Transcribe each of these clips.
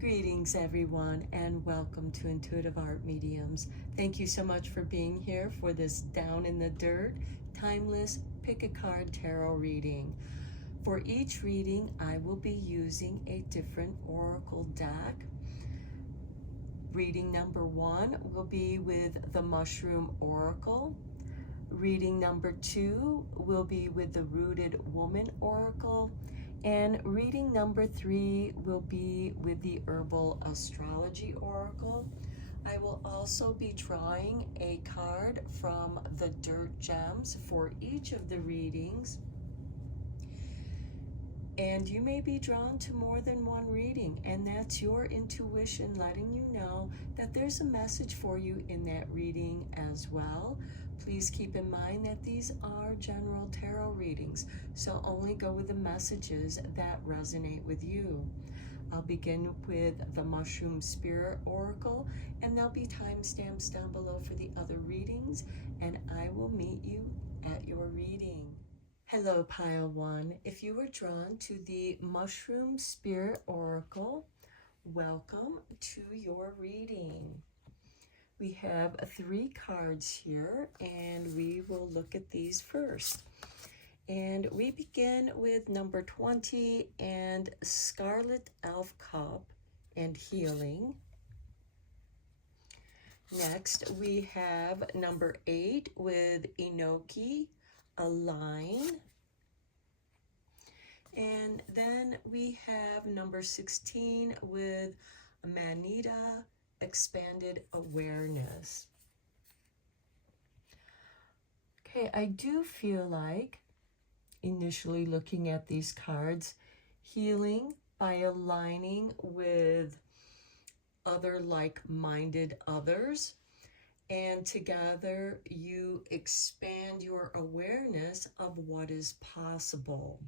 Greetings, everyone, and welcome to Intuitive Art Mediums. Thank you so much for being here for this Down in the Dirt, timeless pick a card tarot reading. For each reading, I will be using a different oracle deck. Reading number 1 will be with the Mushroom Oracle. Reading number 2 will be with the Rooted Woman Oracle. And reading number 3 will be with the Herbal Astrology Oracle. I will also be drawing a card from the Dirt Gems for each of the readings. And you may be drawn to more than one reading, and that's your intuition letting you know that there's a message for you in that reading as well. Please keep in mind that these are general tarot readings, so only go with the messages that resonate with you. I'll begin with the Mushroom Spirit Oracle, and there'll be timestamps down below for the other readings, and I will meet you at your reading. Hello, Pile 1. If you were drawn to the Mushroom Spirit Oracle, welcome to your reading. We have 3 cards here, and we will look at these first. And we begin with number 20 and Scarlet Elf Cup and Healing. Next, we have number 8 with Enoki, Align. And then we have number 16 with Manita, Expanded Awareness. Okay, I do feel like, initially looking at these cards, healing by aligning with other like-minded others, and together you expand your awareness of what is possible.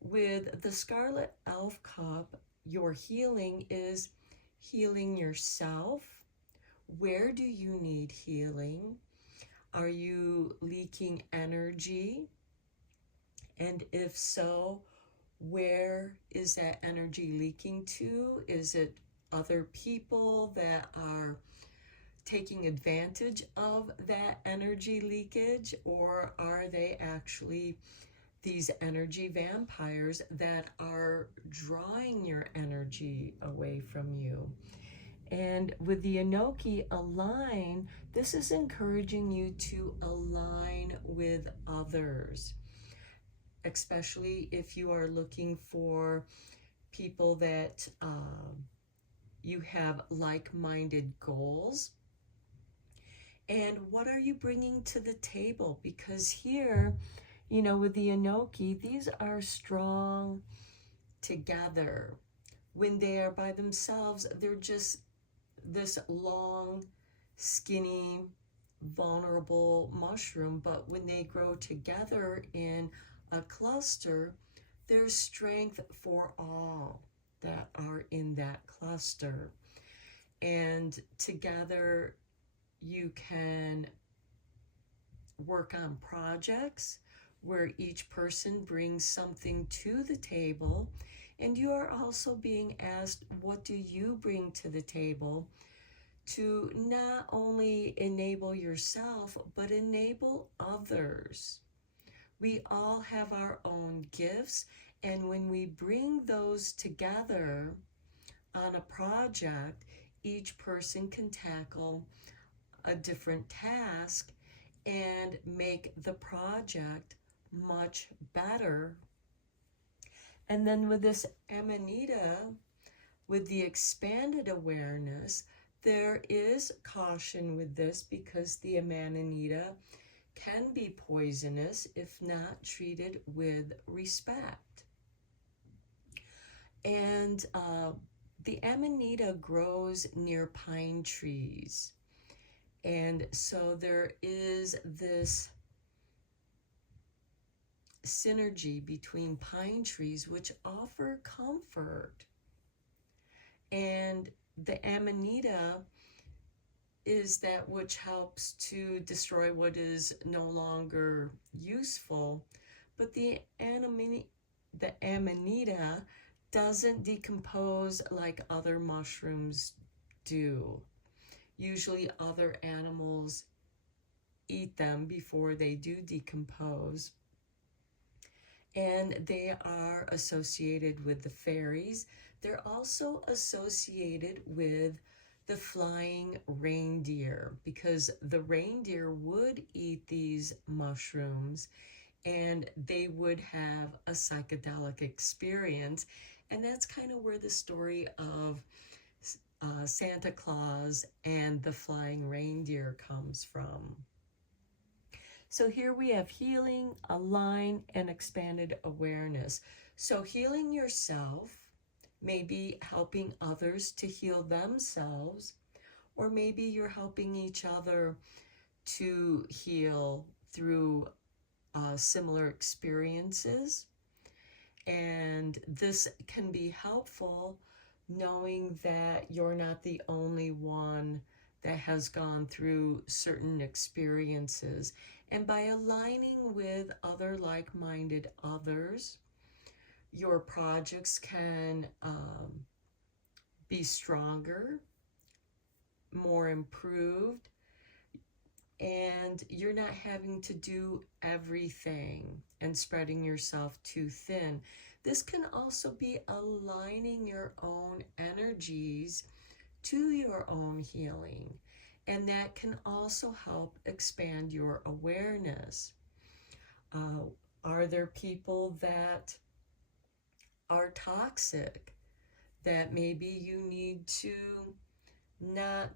With the Scarlet Elf Cup, your healing is healing yourself. Where do you need healing? Are you leaking energy? And if so, where is that energy leaking to? Is it other people that are taking advantage of that energy leakage, or are they actually these energy vampires that are drawing your energy away from you? And with the Enoki Align, this is encouraging you to align with others, especially if you are looking for people that you have like-minded goals. And what are you bringing to the table? Because here, you know, with the Enoki, these are strong together. When they are by themselves, they're just this long, skinny, vulnerable mushroom. But when they grow together in a cluster, there's strength for all that are in that cluster. And together, you can work on projects where each person brings something to the table, and you are also being asked, what do you bring to the table to not only enable yourself, but enable others? We all have our own gifts, and when we bring those together on a project, each person can tackle a different task and make the project much better. And then with this Amanita, with the expanded awareness, there is caution with this because the Amanita can be poisonous if not treated with respect. And the Amanita grows near pine trees. And so there is this synergy between pine trees which offer comfort. And the Amanita is that which helps to destroy what is no longer useful. But the Amanita doesn't decompose like other mushrooms do. Usually other animals eat them before they do decompose. And they are associated with the fairies. They're also associated with the flying reindeer, because the reindeer would eat these mushrooms and they would have a psychedelic experience. And that's kind of where the story of Santa Claus and the flying reindeer comes from. So here we have healing, align, and expanded awareness. So healing yourself, maybe helping others to heal themselves, or maybe you're helping each other to heal through similar experiences. And this can be helpful knowing that you're not the only one that has gone through certain experiences. And by aligning with other like-minded others, your projects can be stronger, more improved, and you're not having to do everything and spreading yourself too thin. This can also be aligning your own energies to your own healing, and that can also help expand your awareness. Are there people that are toxic that maybe you need to not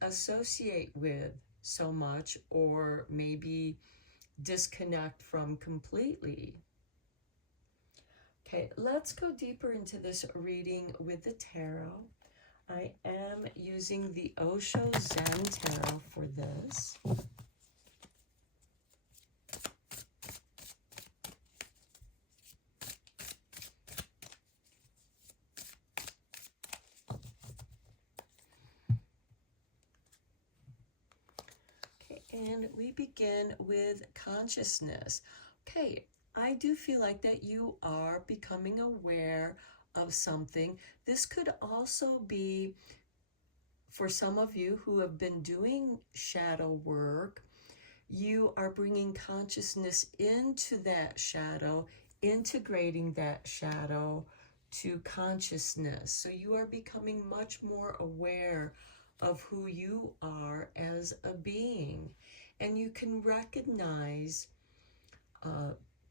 associate with so much, or maybe disconnect from completely? Okay, let's go deeper into this reading with the tarot. I am using the Osho Zen Tarot for this. Okay, and we begin with consciousness. Okay, I do feel like that you are becoming aware of something. This could also be for some of you who have been doing shadow work. You are bringing consciousness into that shadow, integrating that shadow to consciousness. So you are becoming much more aware of who you are as a being. And you can recognize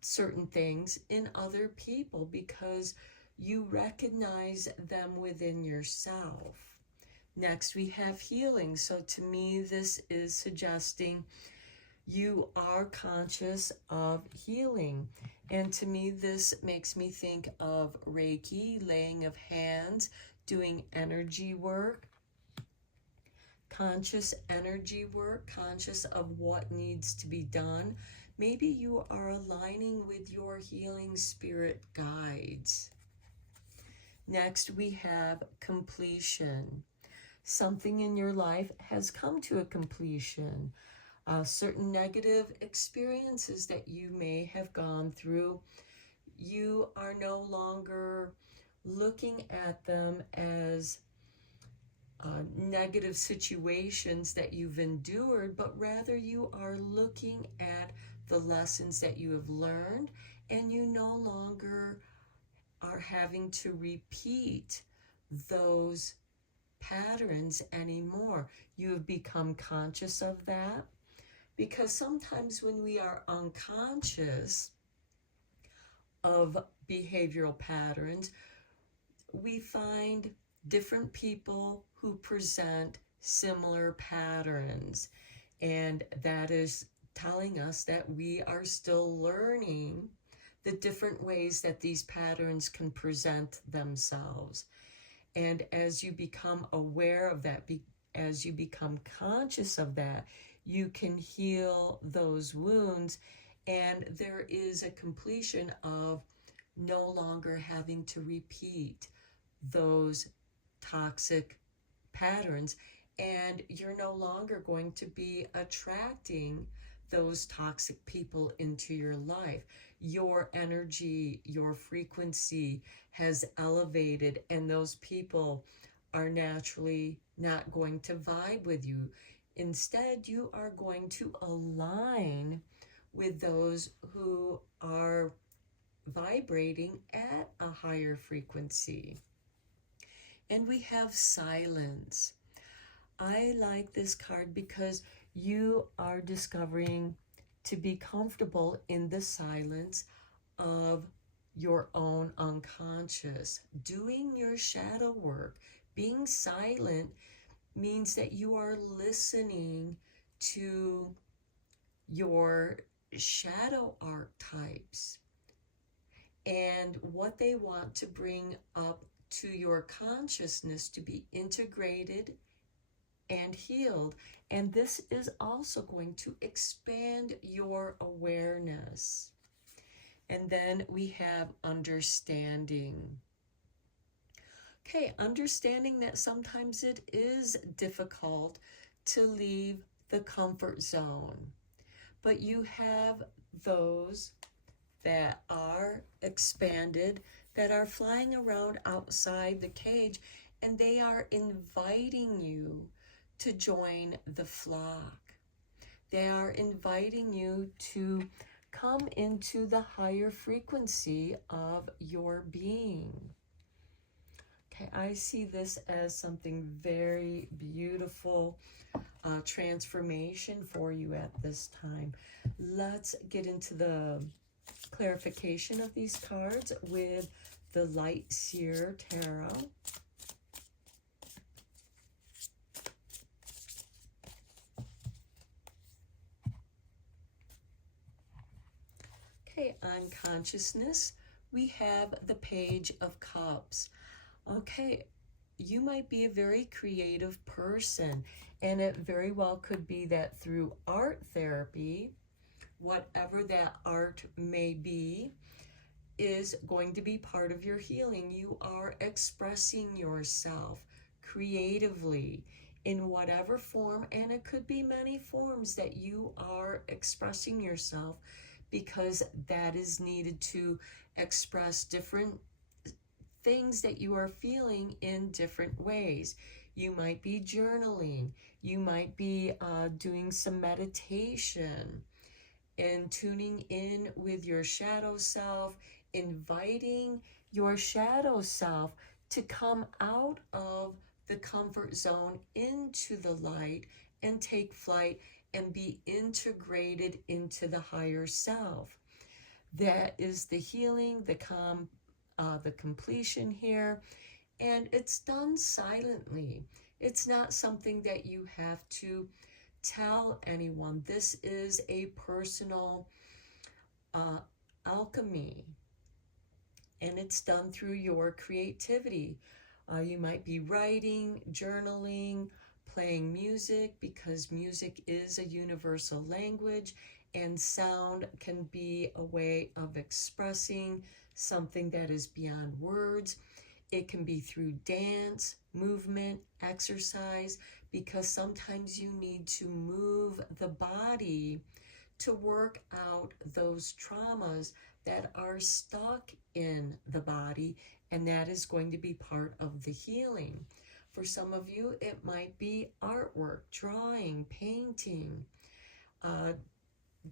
certain things in other people because you recognize them within yourself. Next, we have healing. So to me, this is suggesting you are conscious of healing. And to me, this makes me think of Reiki, laying of hands, doing energy work, conscious energy work, conscious of what needs to be done. Maybe you are aligning with your healing spirit guides. Next, we have completion. Something in your life has come to a completion. Certain negative experiences that you may have gone through, you are no longer looking at them as negative situations that you've endured, but rather you are looking at the lessons that you have learned, and you no longer are having to repeat those patterns anymore. You have become conscious of that, because sometimes when we are unconscious of behavioral patterns, we find different people who present similar patterns, and that is telling us that we are still learning the different ways that these patterns can present themselves. And as you become aware of that, as you become conscious of that, you can heal those wounds, and there is a completion of no longer having to repeat those toxic patterns, and you're no longer going to be attracting those toxic people into your life. your energy, your frequency has elevated, and those people are naturally not going to vibe with you. Instead, you are going to align with those who are vibrating at a higher frequency. And we have silence. I like this card because you are discovering to be comfortable in the silence of your own unconscious, doing your shadow work. Being silent means that you are listening to your shadow archetypes and what they want to bring up to your consciousness to be integrated and healed. And this is also going to expand your awareness. And then we have understanding. Okay, understanding that sometimes it is difficult to leave the comfort zone, but you have those that are expanded, that are flying around outside the cage, and they are inviting you to join the flock. They are inviting you to come into the higher frequency of your being. Okay, I see this as something very beautiful, transformation for you at this time. Let's get into the clarification of these cards with the Light Seer Tarot. Okay, on consciousness, we have the Page of Cups. Okay, you might be a very creative person, and it very well could be that through art therapy, whatever that art may be, is going to be part of your healing. You are expressing yourself creatively in whatever form, and it could be many forms that you are expressing yourself, because that is needed to express different things that you are feeling in different ways. You might be journaling, you might be doing some meditation and tuning in with your shadow self, inviting your shadow self to come out of the comfort zone into the light and take flight and be integrated into the higher self. That is the healing, the completion here, and it's done silently. It's not something that you have to tell anyone. This is a personal alchemy, and it's done through your creativity. You might be writing, journaling, playing music, because music is a universal language, and sound can be a way of expressing something that is beyond words. It can be through dance, movement, exercise, because sometimes you need to move the body to work out those traumas that are stuck in the body, and that is going to be part of the healing. For some of you, it might be artwork, drawing, painting,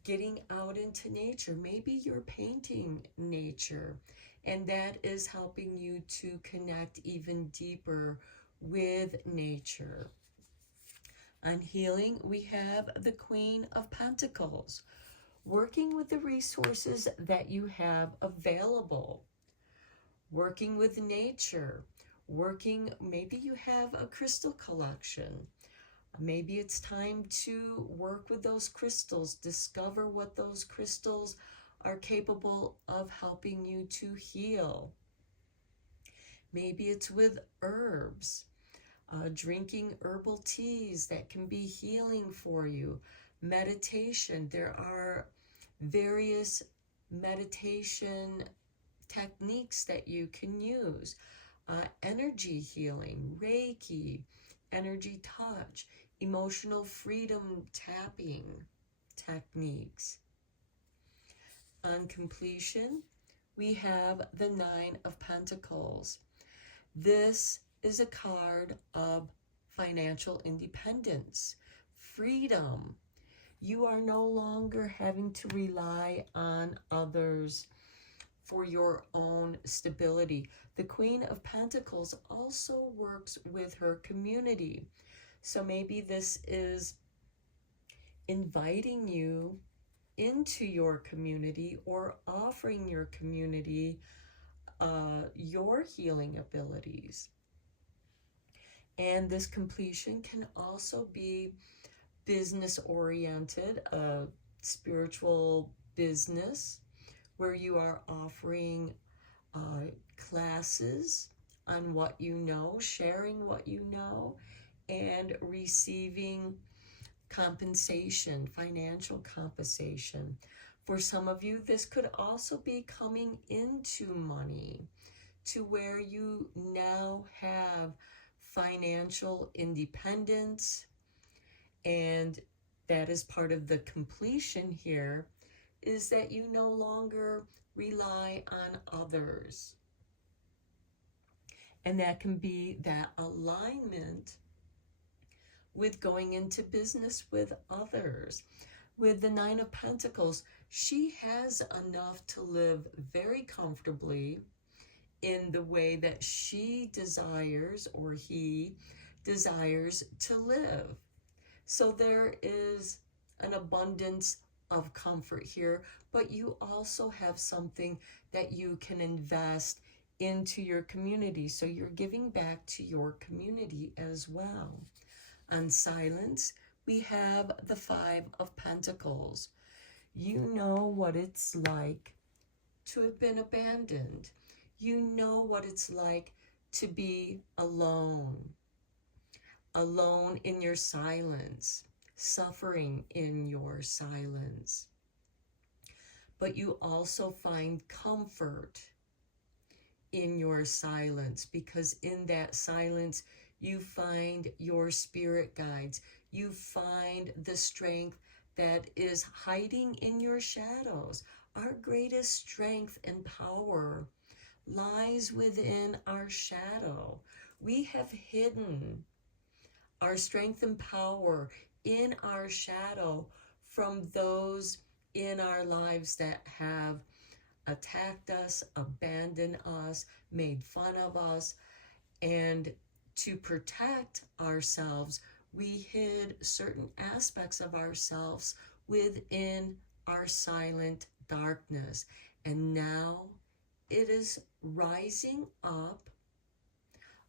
getting out into nature. Maybe you're painting nature, and that is helping you to connect even deeper with nature. On healing, we have the Queen of Pentacles, working with the resources that you have available, working with nature, maybe you have a crystal collection. Maybe it's time to work with those crystals, discover what those crystals are capable of helping you to heal. Maybe it's with herbs, drinking herbal teas that can be healing for you. Meditation, there are various meditation techniques that you can use. Energy healing, Reiki, energy touch, emotional freedom tapping techniques. On completion, we have the Nine of Pentacles. This is a card of financial independence, freedom. You are no longer having to rely on others for your own stability. The Queen of Pentacles also works with her community. So maybe this is inviting you into your community or offering your community your healing abilities. And this completion can also be business oriented, a spiritual business where you are offering classes on what you know, sharing what you know, and receiving compensation, financial compensation. For some of you, this could also be coming into money to where you now have financial independence, and that is part of the completion here, is that you no longer rely on others. And that can be that alignment with going into business with others. With the Nine of Pentacles, she has enough to live very comfortably in the way that she desires or he desires to live. So there is an abundance of comfort here, but you also have something that you can invest into your community. So you're giving back to your community as well. On silence, we have the Five of Pentacles. You know what it's like to have been abandoned. You know what it's like to be alone. Alone in your silence, suffering in your silence. But you also find comfort in your silence, because in that silence, you find your spirit guides. You find the strength that is hiding in your shadows. Our greatest strength and power lies within our shadow. We have hidden our strength and power in our shadow from those in our lives that have attacked us, abandoned us, made fun of us. And to protect ourselves, we hid certain aspects of ourselves within our silent darkness. And now it is rising up,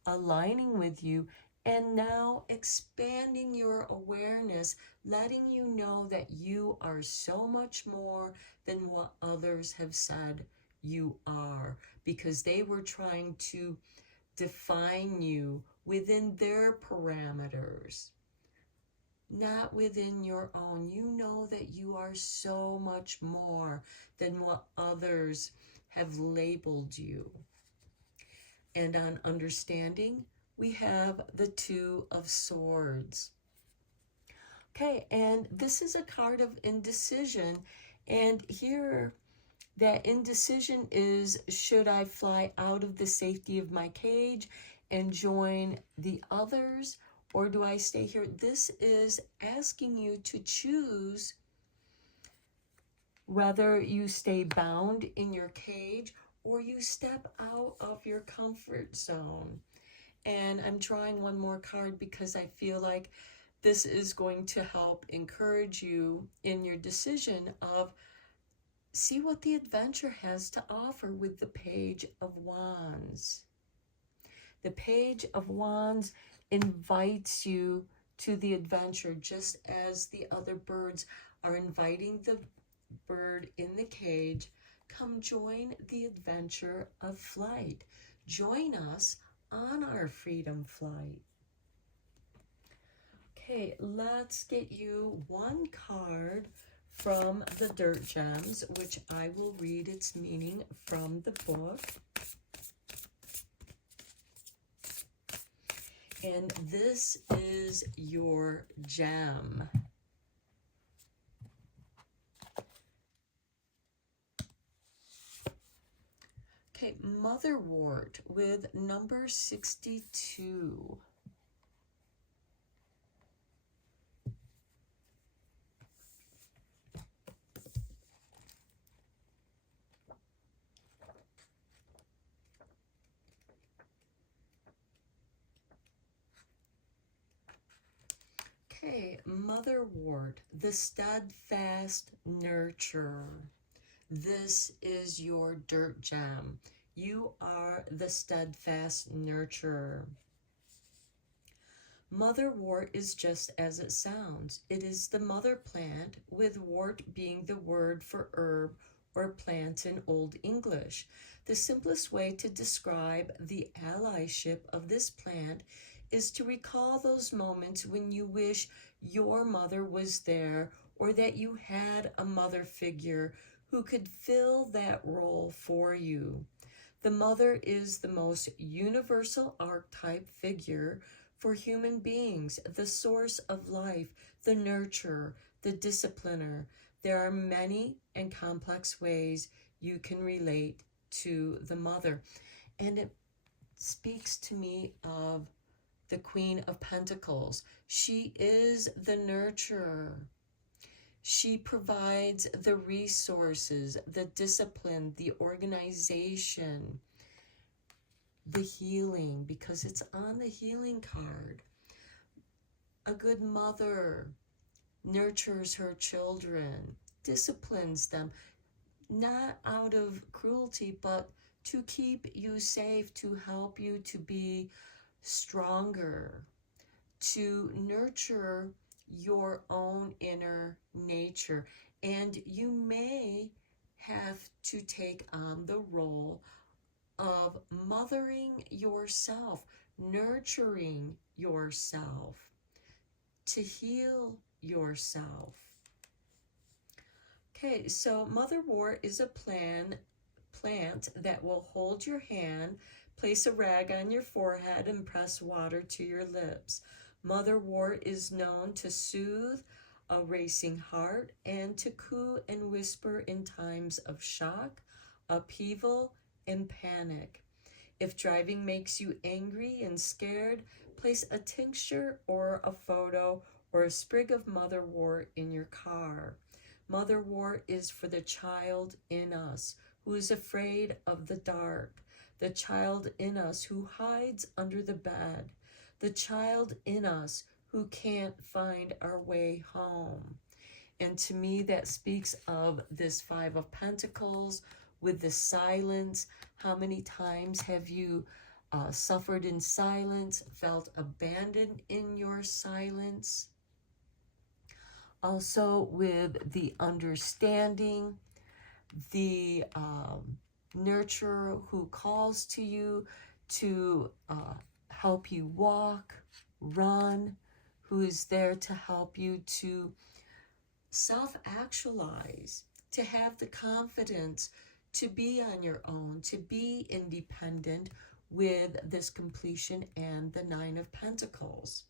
aligning with you, and now expanding your awareness, letting you know that you are so much more than what others have said you are, because they were trying to define you within their parameters, not within your own. You know that you are so much more than what others have labeled you. And on understanding, we have the Two of Swords. Okay, and this is a card of indecision. And here, that indecision is, should I fly out of the safety of my cage and join the others, or do I stay here? This is asking you to choose whether you stay bound in your cage or you step out of your comfort zone. And I'm drawing one more card because I feel like this is going to help encourage you in your decision of see what the adventure has to offer with the Page of Wands. The Page of Wands invites you to the adventure, just as the other birds are inviting the bird in the cage. Come join the adventure of flight. Join us on our freedom flight. Okay, let's get you one card from the Dirt Gems, which I will read its meaning from the book. And this is your gem. Motherwort with number 62. Okay, Motherwort, the steadfast nurturer. This is your dirt gem. You are the steadfast nurturer. Motherwort is just as it sounds. It is the mother plant, with wort being the word for herb or plant in Old English. The simplest way to describe the allyship of this plant is to recall those moments when you wish your mother was there, or that you had a mother figure who could fill that role for you. The mother is the most universal archetype figure for human beings, the source of life, the nurturer, the discipliner. There are many and complex ways you can relate to the mother. And it speaks to me of the Queen of Pentacles. She is the nurturer. She provides the resources, the discipline, the organization, the healing, because it's on the healing card. A good mother nurtures her children, disciplines them, not out of cruelty, but to keep you safe, to help you to be stronger, to nurture your own inner nature. And you may have to take on the role of mothering yourself, nurturing yourself, to heal yourself. Okay, so Motherwort is a plant that will hold your hand, place a rag on your forehead, and press water to your lips. Motherwort is known to soothe a racing heart and to coo and whisper in times of shock, upheaval, and panic. If driving makes you angry and scared, place a tincture or a photo or a sprig of motherwort in your car. Motherwort is for the child in us who is afraid of the dark, the child in us who hides under the bed, the child in us who can't find our way home. And to me, that speaks of this Five of Pentacles with the silence. How many times have you suffered in silence, felt abandoned in your silence? Also with the understanding, the nurturer who calls to you to help you walk, run, who is there to help you to self-actualize, to have the confidence to be on your own, to be independent with this completion and the Nine of Pentacles.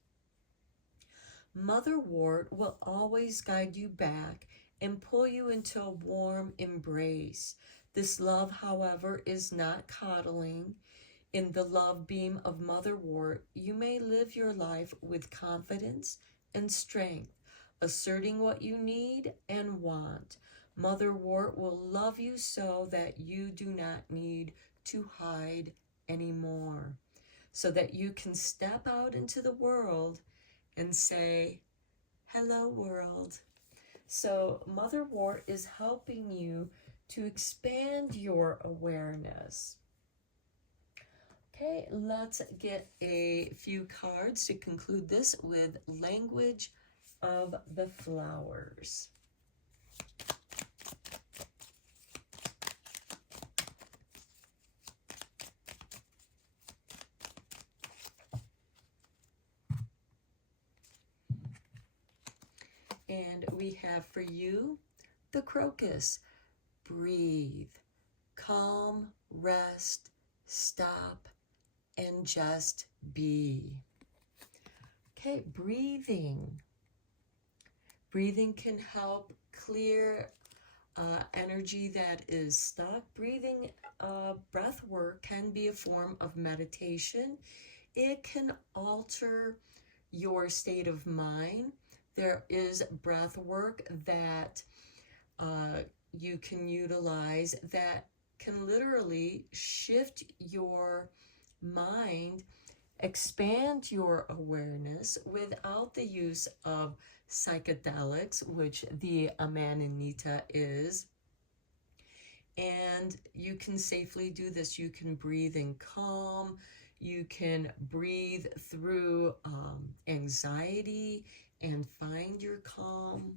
Motherwort will always guide you back and pull you into a warm embrace. This love, however, is not coddling. In the love beam of Motherwort, you may live your life with confidence and strength, asserting what you need and want. Motherwort will love you so that you do not need to hide anymore, so that you can step out into the world and say, hello world. So Motherwort is helping you to expand your awareness. Okay, let's get a few cards to conclude this with Language of the Flowers. And we have for you the crocus. Breathe, calm, rest, stop, and just be. Okay, breathing. Breathing can help clear energy that is stuck. Breathing, breath work can be a form of meditation. It can alter your state of mind. There is breath work that you can utilize that can literally shift your mind, expand your awareness without the use of psychedelics, which the Amanita is. And you can safely do this. You can breathe in calm. You can breathe through anxiety and find your calm.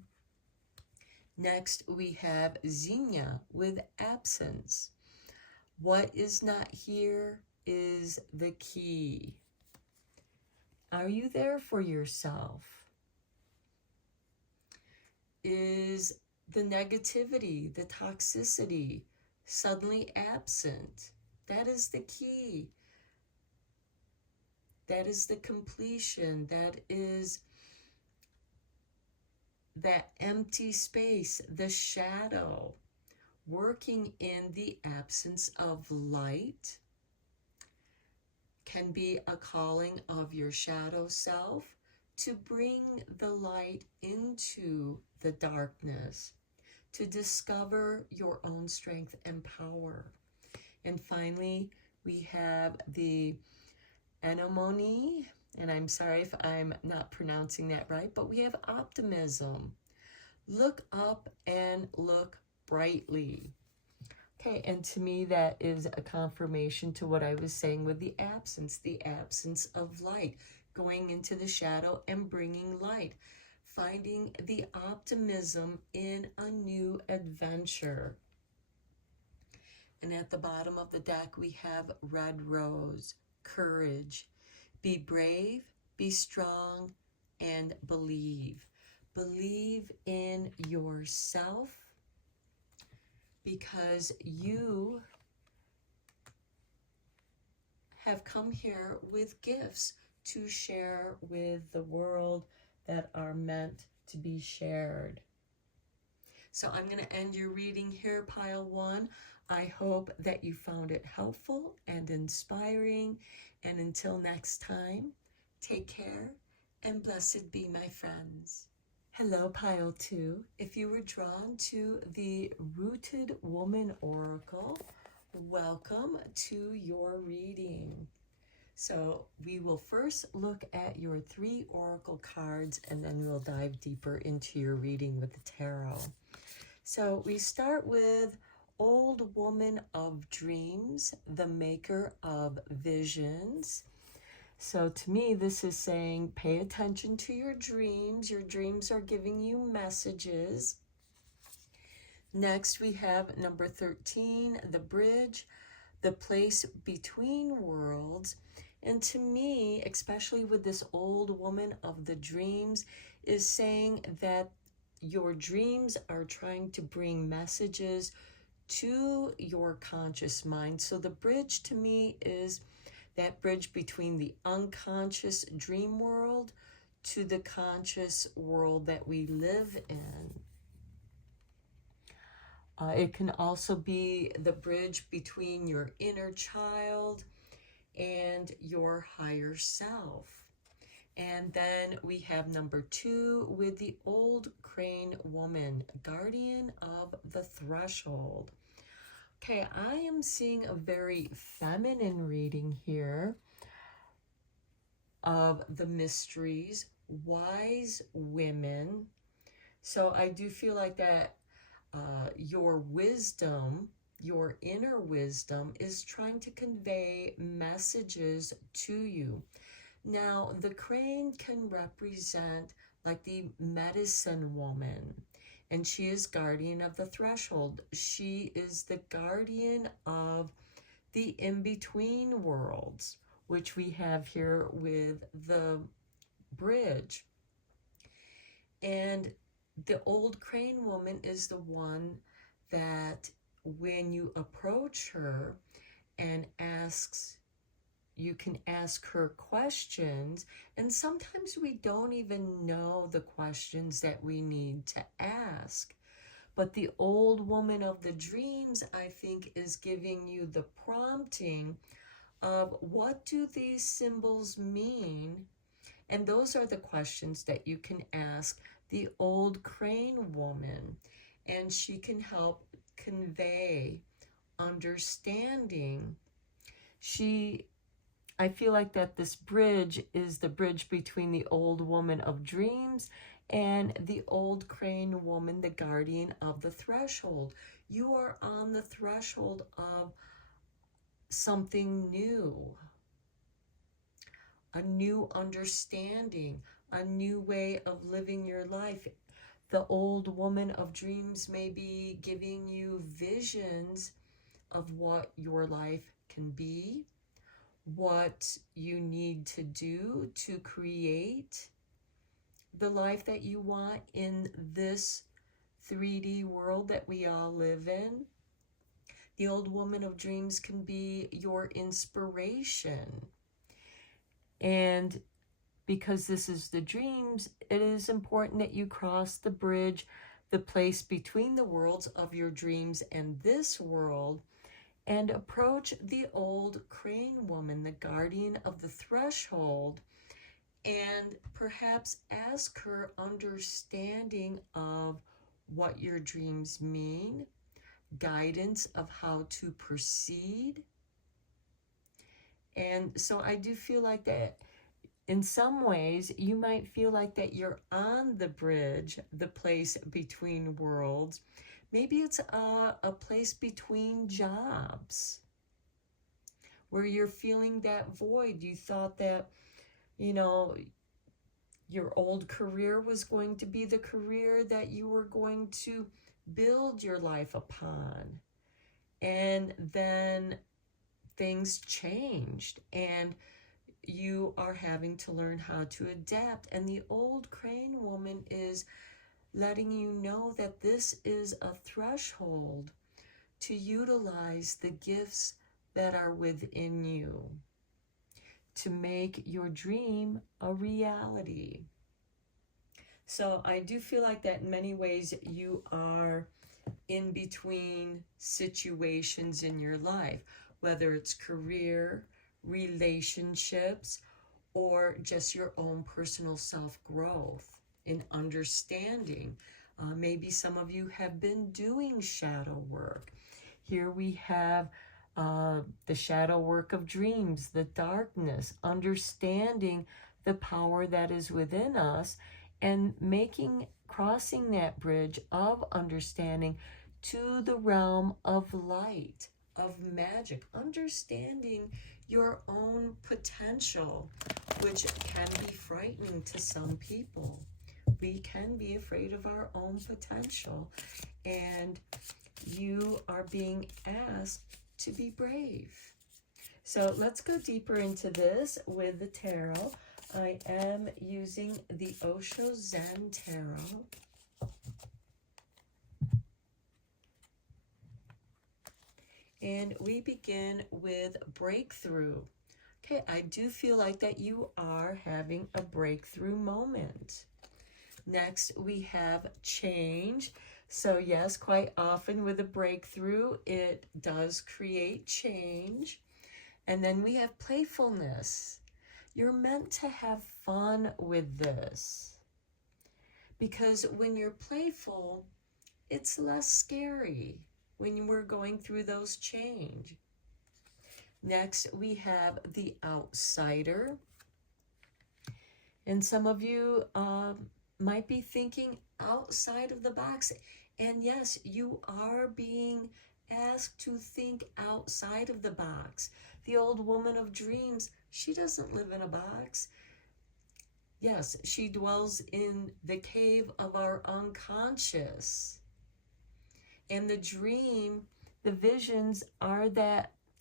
Next, we have Xenia with absence. What is not here is the key. Are you there for yourself? Is the negativity, the toxicity suddenly absent? That is the key. That is the completion. That is that empty space, the shadow, working in the absence of light. Can be a calling of your shadow self to bring the light into the darkness, to discover your own strength and power. And finally, we have the anemone, and I'm sorry if I'm not pronouncing that right, but we have optimism. Look up and look brightly. Okay, and to me, that is a confirmation to what I was saying with the absence of light, going into the shadow and bringing light, finding the optimism in a new adventure. And at the bottom of the deck, we have red rose, courage. Be brave, be strong, and believe. Believe in yourself, because you have come here with gifts to share with the world that are meant to be shared. So I'm going to end your reading here, Pile 1. I hope that you found it helpful and inspiring. And until next time, take care and blessed be, my friends. Hello, Pile 2. If you were drawn to the Rooted Woman Oracle, welcome to your reading. So we will first look at your 3 oracle cards, and then we'll dive deeper into your reading with the tarot. So we start with Old Woman of Dreams, the Maker of Visions. So to me, this is saying, pay attention to your dreams. Your dreams are giving you messages. Next, we have number 13, the Bridge, the place between worlds. And to me, especially with this Old Woman of the Dreams, is saying that your dreams are trying to bring messages to your conscious mind. So the bridge to me is that bridge between the unconscious dream world to the conscious world that we live in. It can also be the bridge between your inner child and your higher self. And then we have number 2 with the Old Crane Woman, Guardian of the Threshold. Okay, I am seeing a very feminine reading here of the mysteries, wise women. So I do feel like that your wisdom, your inner wisdom, is trying to convey messages to you. Now, the crane can represent like the medicine woman, and she is guardian of the threshold. She is the guardian of the in-between worlds, which we have here with the bridge. And the old crane woman is the one that when you approach her and asks, you can ask her questions, and sometimes we don't even know the questions that we need to ask. But the old woman of the dreams, I think, is giving you the prompting of what do these symbols mean? And those are the questions that you can ask the old crane woman. And she can help convey understanding. I feel like that this bridge is the bridge between the old woman of dreams and the old crane woman, the guardian of the threshold. You are on the threshold of something new, a new understanding, a new way of living your life. The old woman of dreams may be giving you visions of what your life can be, what you need to do to create the life that you want in this 3D world that we all live in. The old woman of dreams can be your inspiration. And because this is the dreams, it is important that you cross the bridge, the place between the worlds of your dreams and this world, and approach the old crane woman, the guardian of the threshold, and perhaps ask her understanding of what your dreams mean, guidance of how to proceed. And so I do feel like that in some ways you might feel like that you're on the bridge, the place between worlds. Maybe it's a place between jobs where you're feeling that void. You thought that, your old career was going to be the career that you were going to build your life upon. And then things changed and you are having to learn how to adapt. And the old crane woman is letting you know that this is a threshold to utilize the gifts that are within you to make your dream a reality. So I do feel like that in many ways you are in between situations in your life, whether it's career, relationships, or just your own personal self-growth in understanding. Maybe some of you have been doing shadow work. Here we have the shadow work of dreams, the darkness, understanding the power that is within us, and crossing that bridge of understanding to the realm of light, of magic, understanding your own potential, which can be frightening to some people. We can be afraid of our own potential, and you are being asked to be brave. So let's go deeper into this with the tarot. I am using the Osho Zen Tarot. And we begin with breakthrough. Okay, I do feel like that you are having a breakthrough moment. Next, we have change. So yes, quite often with a breakthrough, it does create change. And then we have playfulness. You're meant to have fun with this. Because when you're playful, it's less scary when we're going through those change. Next, we have the outsider. And some of you might be thinking outside of the box. And yes, you are being asked to think outside of the box. The old woman of dreams, she doesn't live in a box. Yes, she dwells in the cave of our unconscious. And the dream, the visions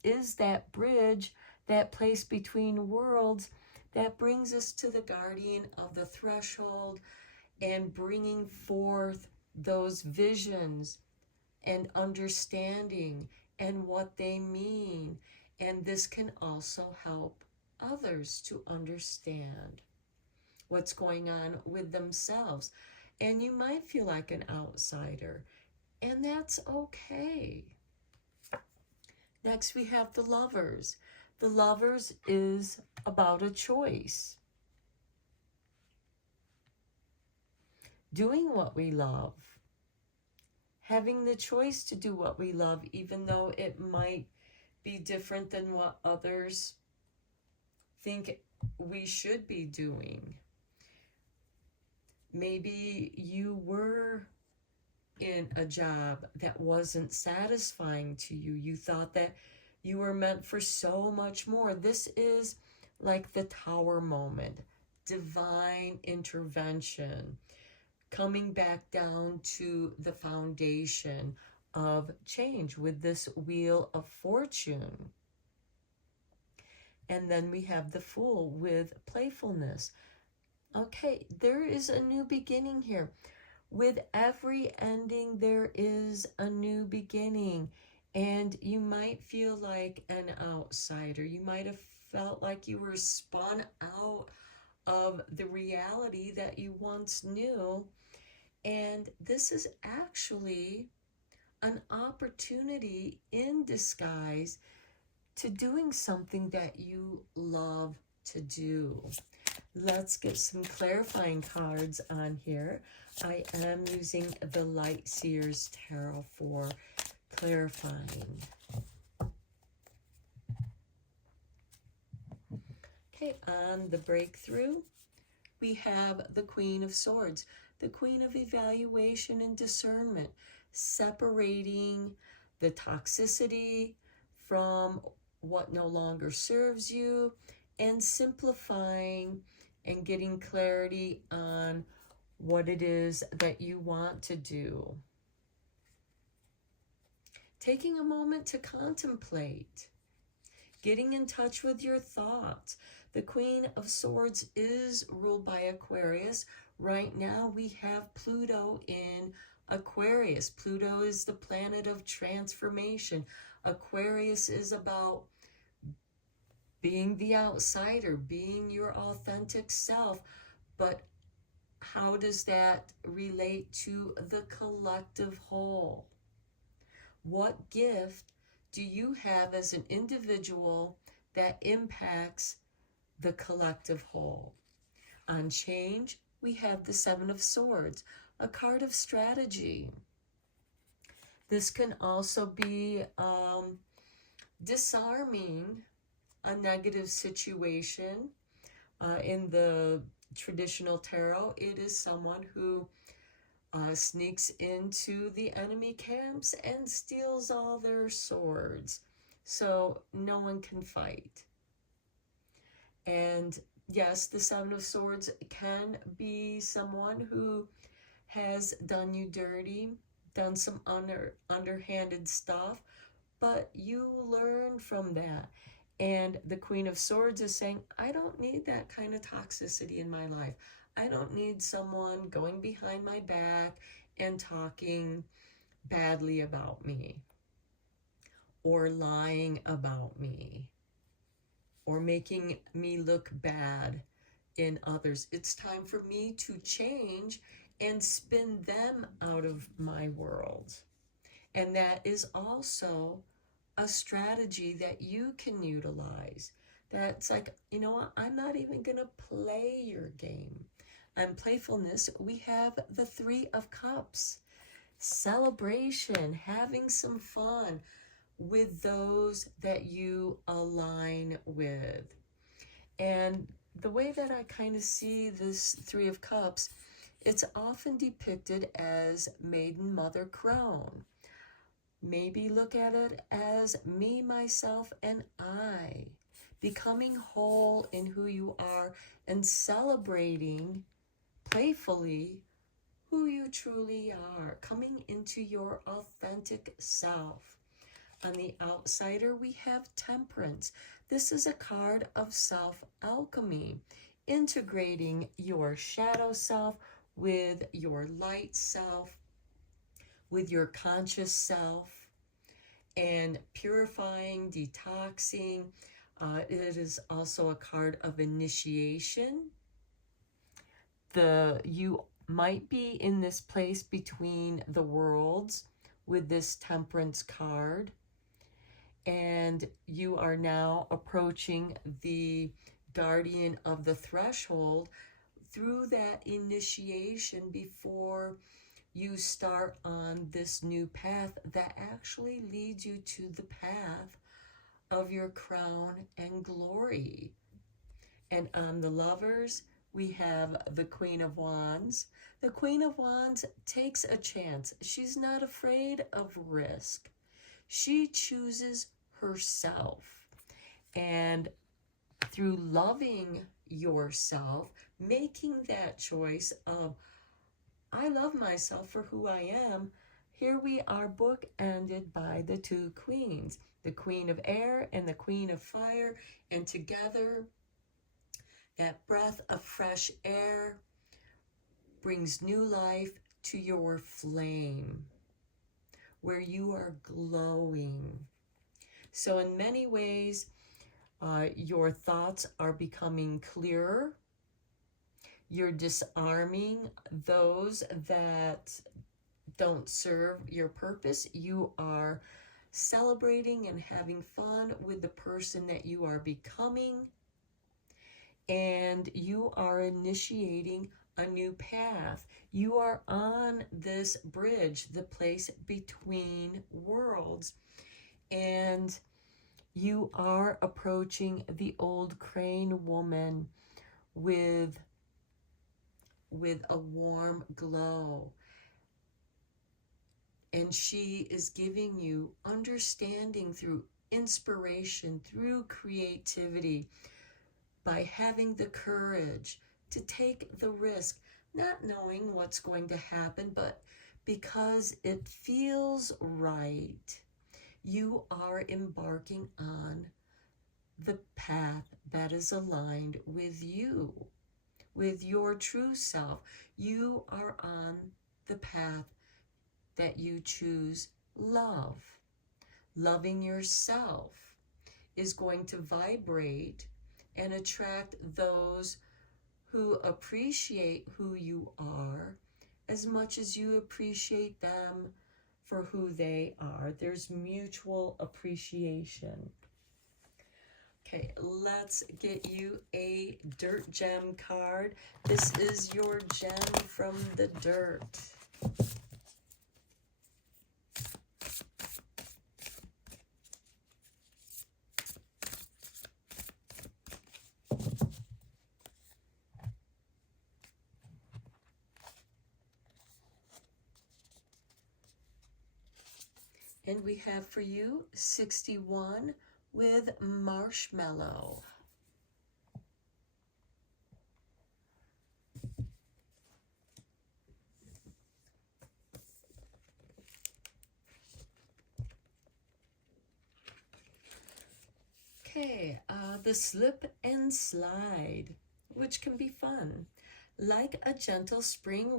is that bridge, that place between worlds that brings us to the guardian of the threshold and bringing forth those visions and understanding and what they mean. And this can also help others to understand what's going on with themselves. And you might feel like an outsider. And that's okay. Next, we have the Lovers. The Lovers is about a choice. Doing what we love. Having the choice to do what we love, even though it might be different than what others think we should be doing. Maybe you were in a job that wasn't satisfying to you. You thought that you were meant for so much more. This is like the Tower moment, divine intervention, coming back down to the foundation of change with this Wheel of Fortune. And then we have the Fool with playfulness. Okay, there is a new beginning here. With every ending, there is a new beginning. And you might feel like an outsider. You might have felt like you were spun out of the reality that you once knew. And this is actually an opportunity in disguise to doing something that you love to do. Let's get some clarifying cards on here. I am using the Light Seers Tarot for clarifying. Okay, on the breakthrough, we have the Queen of Swords, the Queen of evaluation and discernment, separating the toxicity from what no longer serves you, and simplifying and getting clarity on what it is that you want to do. Taking a moment to contemplate, getting in touch with your thoughts. The Queen of Swords is ruled by Aquarius. Right now we have Pluto in Aquarius. Pluto is the planet of transformation. Aquarius is about being the outsider, being your authentic self. But how does that relate to the collective whole? What gift do you have as an individual that impacts the collective whole? On change, we have the Seven of Swords, a card of strategy. This can also be disarming a negative situation. In the traditional tarot, it is someone who sneaks into the enemy camps and steals all their swords, so no one can fight. And yes, the Seven of Swords can be someone who has done you dirty, done some underhanded stuff, but you learn from that. And the Queen of Swords is saying, I don't need that kind of toxicity in my life. I don't need someone going behind my back and talking badly about me, or lying about me, or making me look bad in others. It's time for me to change and spin them out of my world. And that is also a strategy that you can utilize. That's like, you know what, I'm not even going to play your game. On playfulness, we have the Three of Cups. Celebration, having some fun with those that you align with. And the way that I kind of see this Three of Cups, it's often depicted as Maiden Mother Crone. Maybe look at it as me, myself, and I, becoming whole in who you are and celebrating playfully who you truly are, coming into your authentic self. On the outsider, we have Temperance. This is a card of self-alchemy, integrating your shadow self with your light self, with your conscious self, and purifying, detoxing. It is also a card of initiation. You might be in this place between the worlds, with this Temperance card. And you are now approaching the guardian of the threshold through that initiation before you start on this new path that actually leads you to the path of your crown and glory. And on the Lovers, we have the Queen of Wands. The Queen of Wands takes a chance. She's not afraid of risk. She chooses herself. And through loving yourself, making that choice of, I love myself for who I am, here we are bookended by the two queens, the Queen of Air and the Queen of Fire, and together that breath of fresh air brings new life to your flame, where you are glowing. So in many ways, your thoughts are becoming clearer. You're disarming those that don't serve your purpose. You are celebrating and having fun with the person that you are becoming. And you are initiating a new path. You are on this bridge, the place between worlds. And you are approaching the old crane woman with a warm glow. And she is giving you understanding through inspiration, through creativity, by having the courage to take the risk, not knowing what's going to happen, but because it feels right, you are embarking on the path that is aligned with you, with your true self. You are on the path that you choose love. Loving yourself is going to vibrate and attract those who appreciate who you are as much as you appreciate them for who they are. There's mutual appreciation. Okay, let's get you a dirt gem card. This is your gem from the dirt. And we have for you 61 with Marshmallow. Okay, the Slip and Slide, which can be fun. Like a gentle spring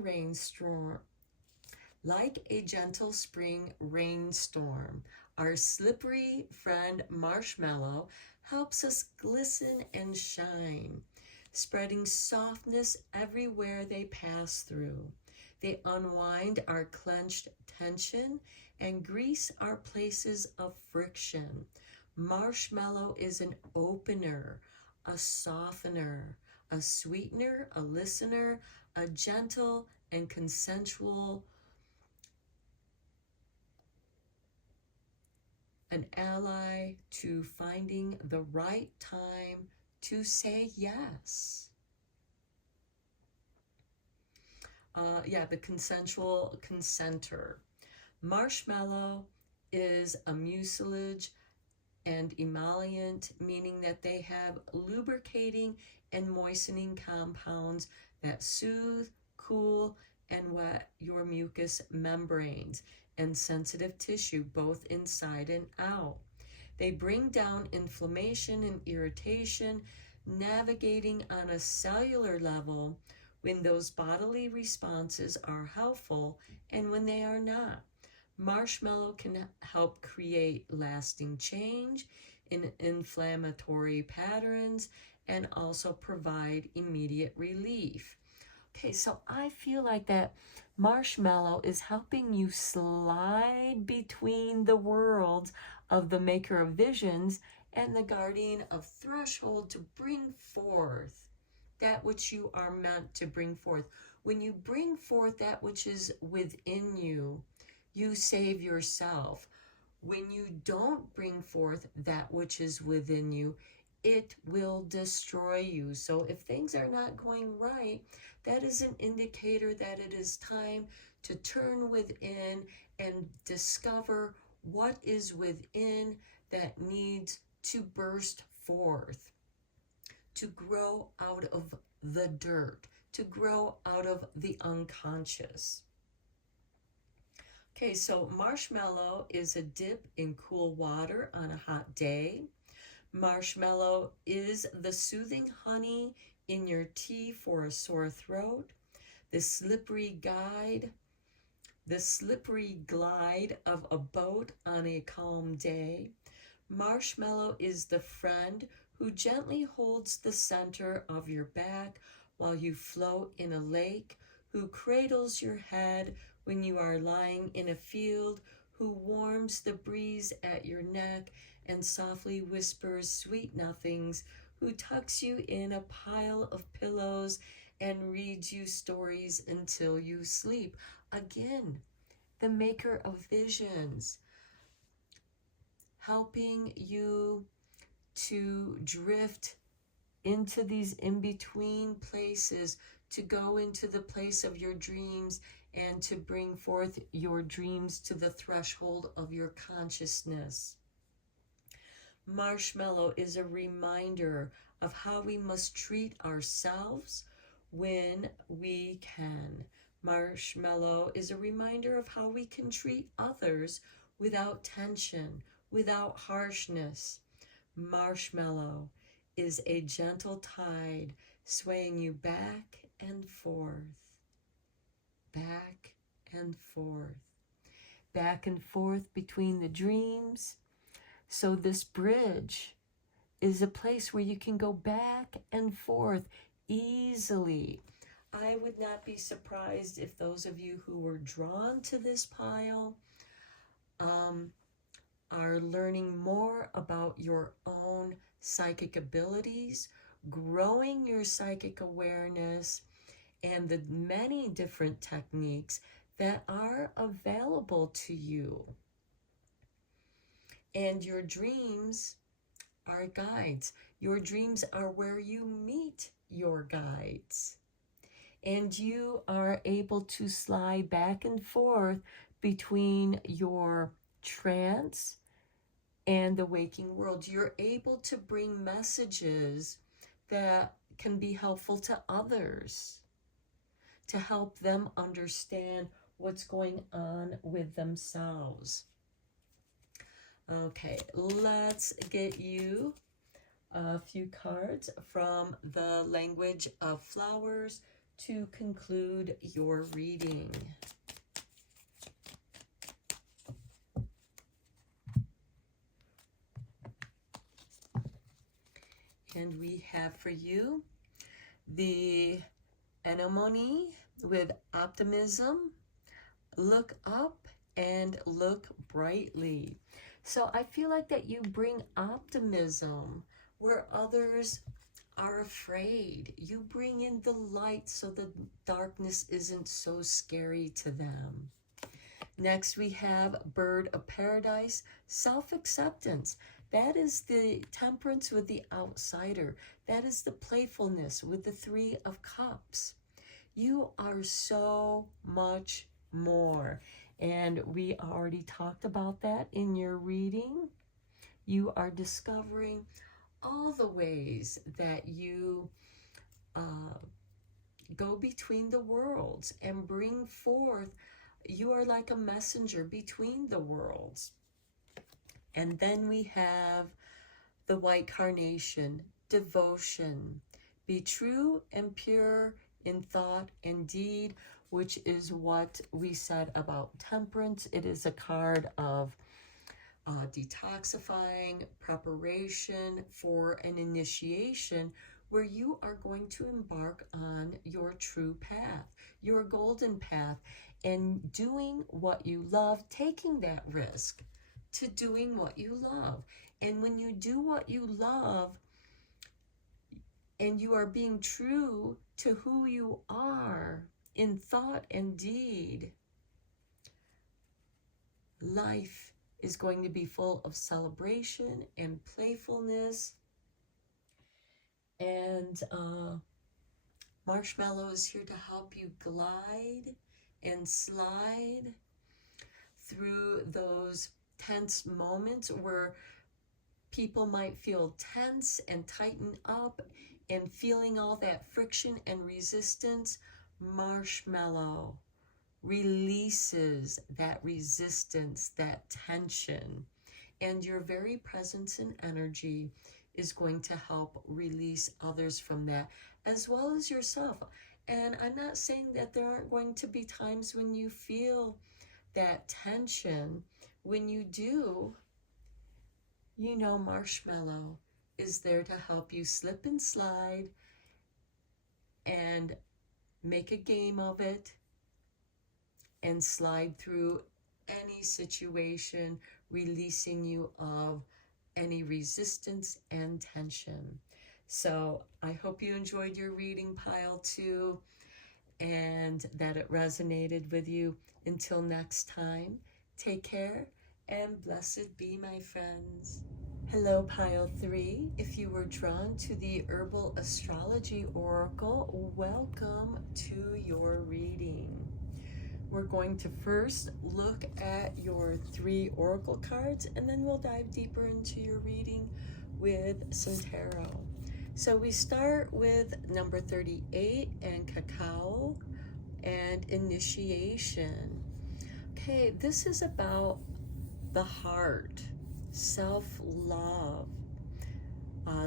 rainstorm, our slippery friend Marshmallow helps us glisten and shine, spreading softness everywhere they pass through. They unwind our clenched tension and grease our places of friction. Marshmallow is an opener, a softener, a sweetener, a listener, a gentle and consensual, an ally to finding the right time to say yes. The consensual consenter. Marshmallow is a mucilage and emollient, meaning that they have lubricating and moistening compounds that soothe, cool, and wet your mucous membranes and sensitive tissue, both inside and out. They bring down inflammation and irritation, navigating on a cellular level when those bodily responses are helpful and when they are not. Marshmallow can help create lasting change in inflammatory patterns and also provide immediate relief. Okay, so I feel like that marshmallow is helping you slide between the worlds of the maker of visions and the guardian of threshold to bring forth that which you are meant to bring forth. When you bring forth that which is within you, you save yourself. When you don't bring forth that which is within you, it will destroy you. So if things are not going right, that is an indicator that it is time to turn within and discover what is within that needs to burst forth, to grow out of the dirt, to grow out of the unconscious. Okay, so marshmallow is a dip in cool water on a hot day. Marshmallow is the soothing honey in your tea for a sore throat. The slippery glide of a boat on a calm day. Marshmallow is the friend who gently holds the center of your back while you float in a lake, who cradles your head when you are lying in a field, who warms the breeze at your neck and softly whispers sweet nothings, who tucks you in a pile of pillows and reads you stories until you sleep. Again, the maker of visions, helping you to drift into these in-between places, to go into the place of your dreams and to bring forth your dreams to the threshold of your consciousness. Marshmallow is a reminder of how we must treat ourselves when we can. Marshmallow is a reminder of how we can treat others without tension, without harshness. Marshmallow is a gentle tide swaying you back and forth, back and forth, back and forth between the dreams. So this bridge is a place where you can go back and forth easily. I would not be surprised if those of you who were drawn to this pile are learning more about your own psychic abilities, growing your psychic awareness, and the many different techniques that are available to you. And your dreams are guides. Your dreams are where you meet your guides. And you are able to slide back and forth between your trance and the waking world. You're able to bring messages that can be helpful to others, to help them understand what's going on with themselves. Okay, let's get you a few cards from the language of flowers to conclude your reading. And we have for you the anemone with optimism, look up and look brightly. So I feel like that you bring optimism where others are afraid. You bring in the light so the darkness isn't so scary to them. Next we have bird of paradise, self-acceptance. That is the temperance with the outsider. That is the playfulness with the 3 of cups. You are so much more. And we already talked about that in your reading. You are discovering all the ways that you go between the worlds and bring forth. You are like a messenger between the worlds. And then we have the white carnation, devotion. Be true and pure in thought and deed, which is what we said about temperance. It is a card of detoxifying, preparation for an initiation where you are going to embark on your true path, your golden path, and doing what you love, taking that risk to doing what you love. And when you do what you love and you are being true to who you are in thought and deed, life is going to be full of celebration and playfulness. And Marshmallow is here to help you glide and slide through those tense moments where people might feel tense and tighten up and feeling all that friction and resistance. Marshmallow releases that resistance, that tension, and your very presence and energy is going to help release others from that, as well as yourself. And I'm not saying that there aren't going to be times when you feel that tension. When you do, you know Marshmallow is there to help you slip and slide and make a game of it and slide through any situation, releasing you of any resistance and tension. So I hope you enjoyed your reading, Pile 2, and that it resonated with you. Until next time, take care and blessed be, my friends. Hello, Pile 3. If you were drawn to the Herbal Astrology Oracle, welcome to your reading. We're going to first look at your 3 oracle cards, and then we'll dive deeper into your reading with some tarot. So we start with number 38 and Cacao and Initiation. Okay, this is about the heart, self-love,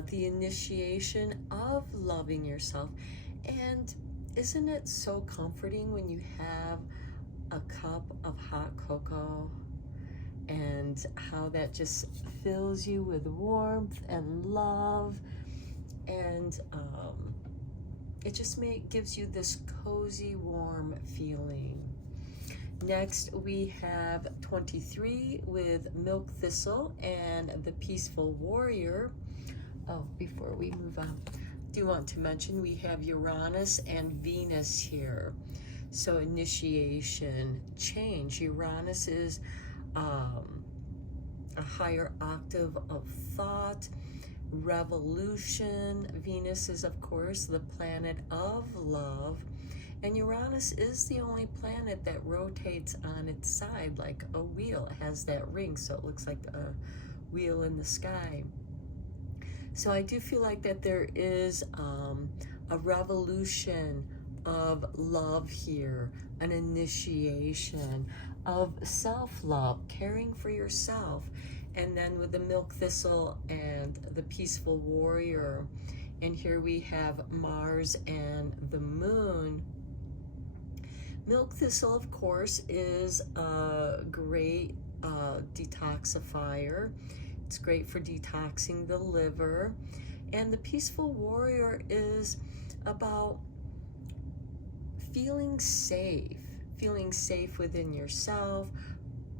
the initiation of loving yourself. And isn't it so comforting when you have a cup of hot cocoa and how that just fills you with warmth and love, and it just gives you this cozy, warm feeling. Next, we have 23 with Milk Thistle and the Peaceful Warrior. Oh, before we move on, I do want to mention we have Uranus and Venus here. So initiation, change. Uranus is a higher octave of thought, revolution. Venus is, of course, the planet of love. And Uranus is the only planet that rotates on its side like a wheel. It has that ring, so it looks like a wheel in the sky. So I do feel like that there is a revolution of love here, an initiation of self-love, caring for yourself. And then with the Milk Thistle and the Peaceful Warrior, and here we have Mars and the Moon. Milk Thistle, of course, is a great detoxifier. It's great for detoxing the liver. And the Peaceful Warrior is about feeling safe within yourself,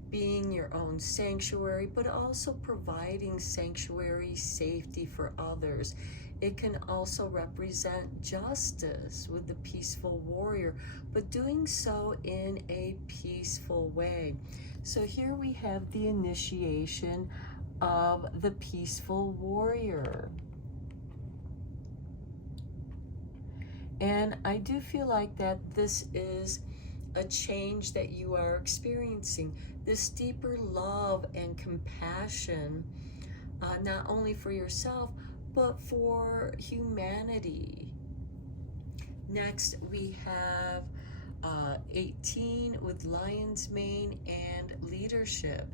being your own sanctuary, but also providing sanctuary, safety for others. It can also represent justice with the Peaceful Warrior, but doing so in a peaceful way. So here we have the initiation of the Peaceful Warrior. And I do feel like that this is a change that you are experiencing, this deeper love and compassion, not only for yourself, but for humanity. Next, we have 18 with Lion's Mane and Leadership.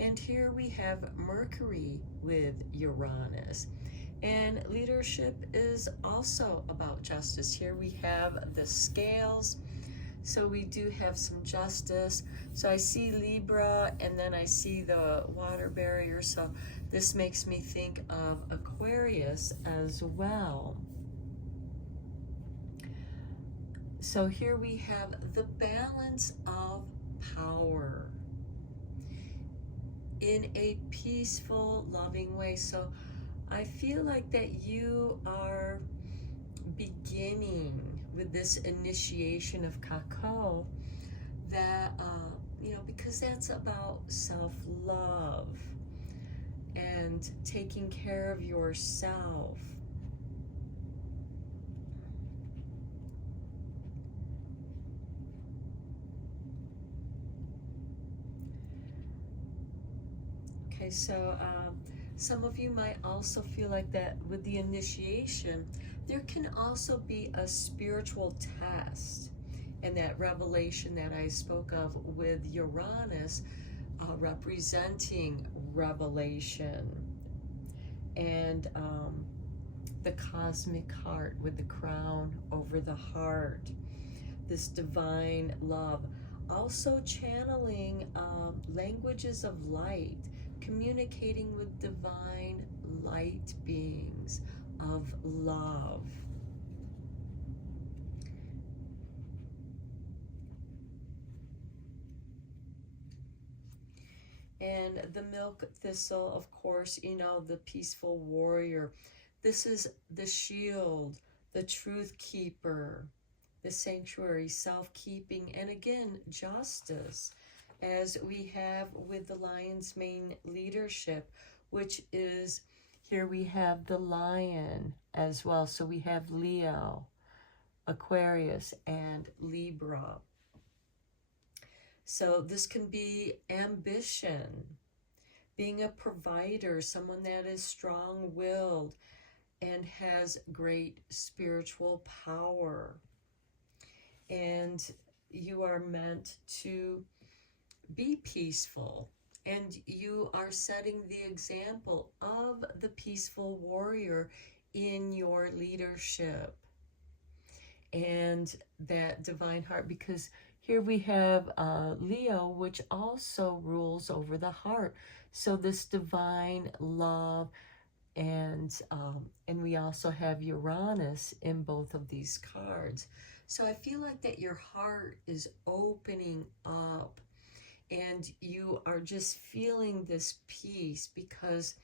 And here we have Mercury with Uranus. And leadership is also about justice. Here we have the Scales. So we do have some justice. So I see Libra, and then I see the water barrier. So this makes me think of Aquarius as well. So here we have the balance of power in a peaceful, loving way. So I feel like that you are beginning with this initiation of Kako, that, because that's about self-love and taking care of yourself. Okay, so some of you might also feel like that with the initiation, there can also be a spiritual test. And that revelation that I spoke of with Uranus representing revelation, and the cosmic heart with the crown over the heart, this divine love. Also channeling languages of light, communicating with divine light beings of love. And the milk thistle, of course, the peaceful warrior. This is the shield, the truth keeper, the sanctuary, self-keeping, and again, justice, as we have with the lion's mane leadership, which is, here we have the lion as well. So we have Leo, Aquarius, and Libra. So this can be ambition, being a provider, someone that is strong-willed and has great spiritual power. And you are meant to be peaceful, and you are setting the example of the peaceful warrior in your leadership and that divine heart, because here we have Leo, which also rules over the heart. So this divine love, and we also have Uranus in both of these cards. So I feel like that your heart is opening up, and you are just feeling this peace, because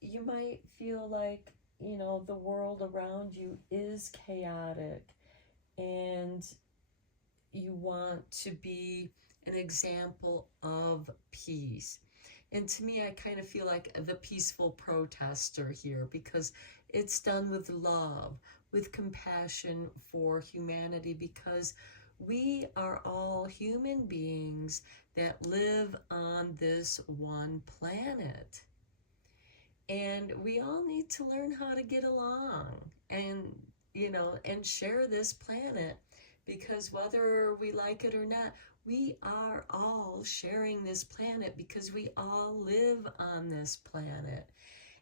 you might feel like, the world around you is chaotic, and you want to be an example of peace. And to me, I kind of feel like the peaceful protester here, because it's done with love, with compassion for humanity, because we are all human beings that live on this one planet. And we all need to learn how to get along and, and share this planet, because whether we like it or not, we are all sharing this planet, because we all live on this planet.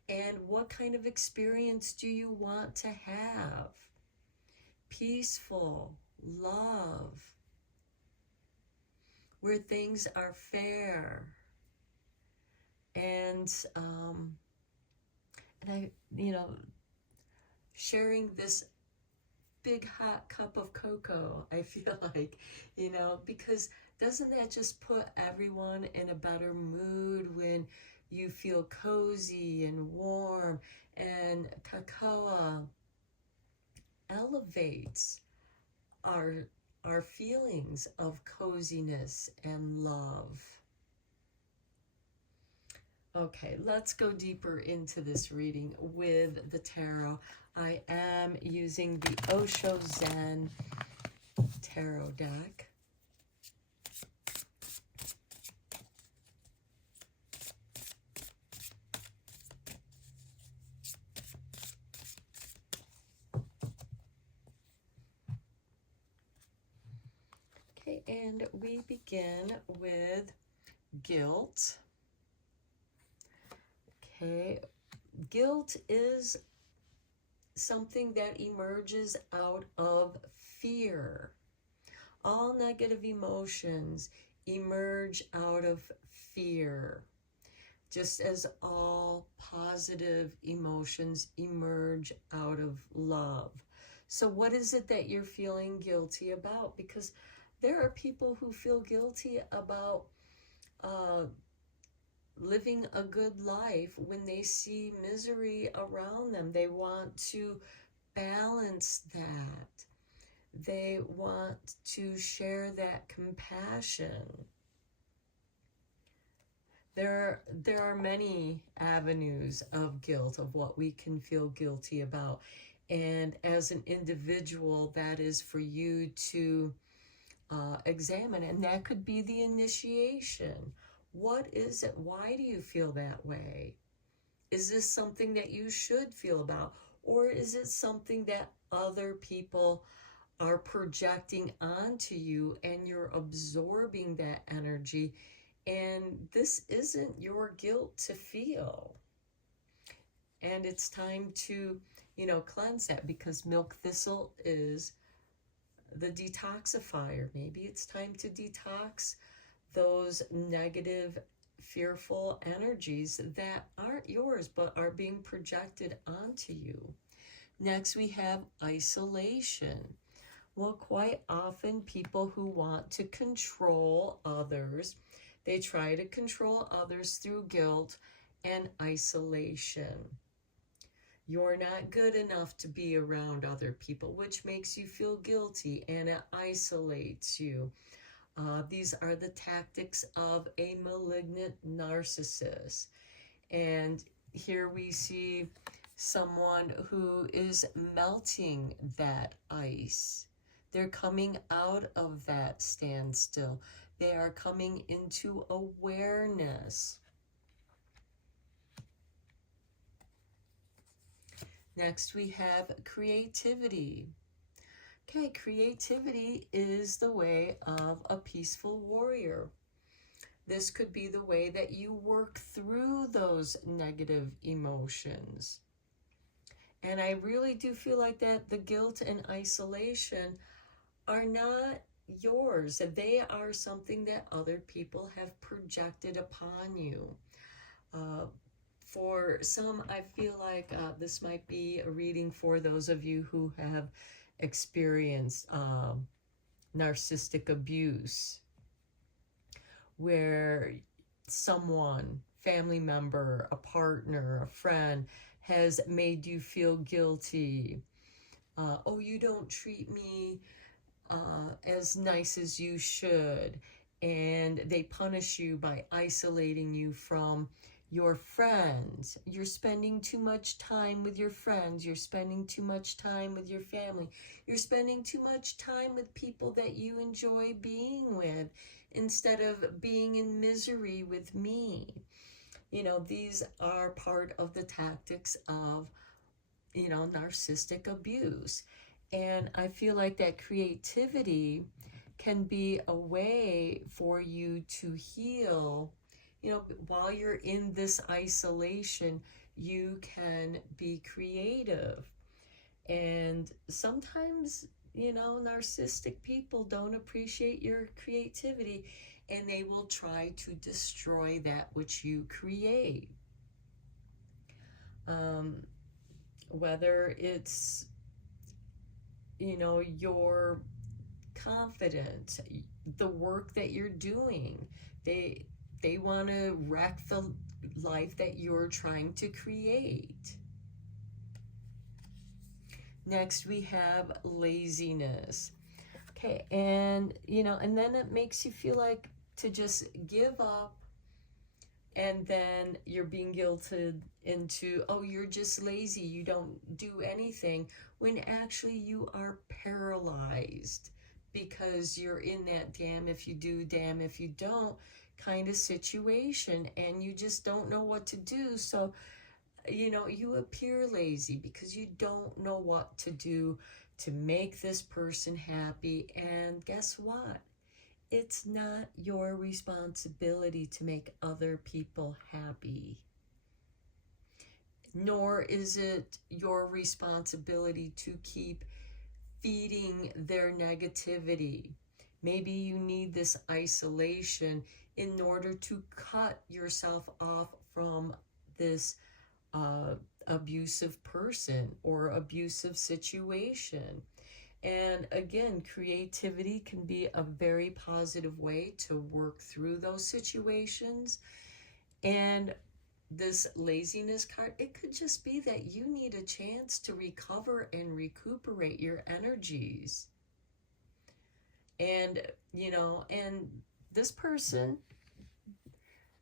And what kind of experience do you want to have? Peaceful, love, where things are fair. And I, sharing this big hot cup of cocoa, I feel like, because doesn't that just put everyone in a better mood when you feel cozy and warm? And cocoa elevates our feelings of coziness and love. Okay, let's go deeper into this reading with the tarot. I am using the Osho Zen tarot deck. Okay, and we begin with guilt. Okay, guilt is something that emerges out of fear. All negative emotions emerge out of fear, just as all positive emotions emerge out of love. So what is it that you're feeling guilty about? Because there are people who feel guilty about uh, living a good life when they see misery around them. They want to balance that. They want to share that compassion. There are many avenues of guilt, of what we can feel guilty about. And as an individual, that is for you to examine. And that could be the initiation. What is it? Why do you feel that way? Is this something that you should feel about? Or is it something that other people are projecting onto you and you're absorbing that energy? And this isn't your guilt to feel. And it's time to, cleanse that, because milk thistle is the detoxifier. Maybe it's time to detox those negative, fearful energies that aren't yours but are being projected onto you. Next, we have isolation. Well, quite often people who want to control others, they try to control others through guilt and isolation. You're not good enough to be around other people, which makes you feel guilty and it isolates you. These are the tactics of a malignant narcissist. And here we see someone who is melting that ice. They're coming out of that standstill. They are coming into awareness. Next, we have creativity. Okay, creativity is the way of a peaceful warrior. This could be the way that you work through those negative emotions. And I really do feel like that the guilt and isolation are not yours. They are something that other people have projected upon you. For some, I feel like this might be a reading for those of you who have experienced narcissistic abuse, where someone, family member, a partner, a friend, has made you feel guilty. Oh, you don't treat me as nice as you should. And they punish you by isolating you from your friends. You're spending too much time with your friends. You're spending too much time with your family. You're spending too much time with people that you enjoy being with, instead of being in misery with me. These are part of the tactics of, narcissistic abuse. And I feel like that creativity can be a way for you to heal. While you're in this isolation, you can be creative. And sometimes, narcissistic people don't appreciate your creativity, and they will try to destroy that which you create. Whether it's, your confidence, the work that you're doing, they want to wreck the life that you're trying to create. Next, we have laziness. Okay, and and then it makes you feel like to just give up, and then you're being guilted into, oh, you're just lazy, you don't do anything, when actually you are paralyzed, because you're in that damn if you do, damn if you don't kind of situation, and you just don't know what to do. So you appear lazy because you don't know what to do to make this person happy. And guess what? It's not your responsibility to make other people happy. Nor is it your responsibility to keep feeding their negativity. Maybe you need this isolation in order to cut yourself off from this abusive person or abusive situation. And again, creativity can be a very positive way to work through those situations. And this laziness card, it could just be that you need a chance to recover and recuperate your energies. And, and this person,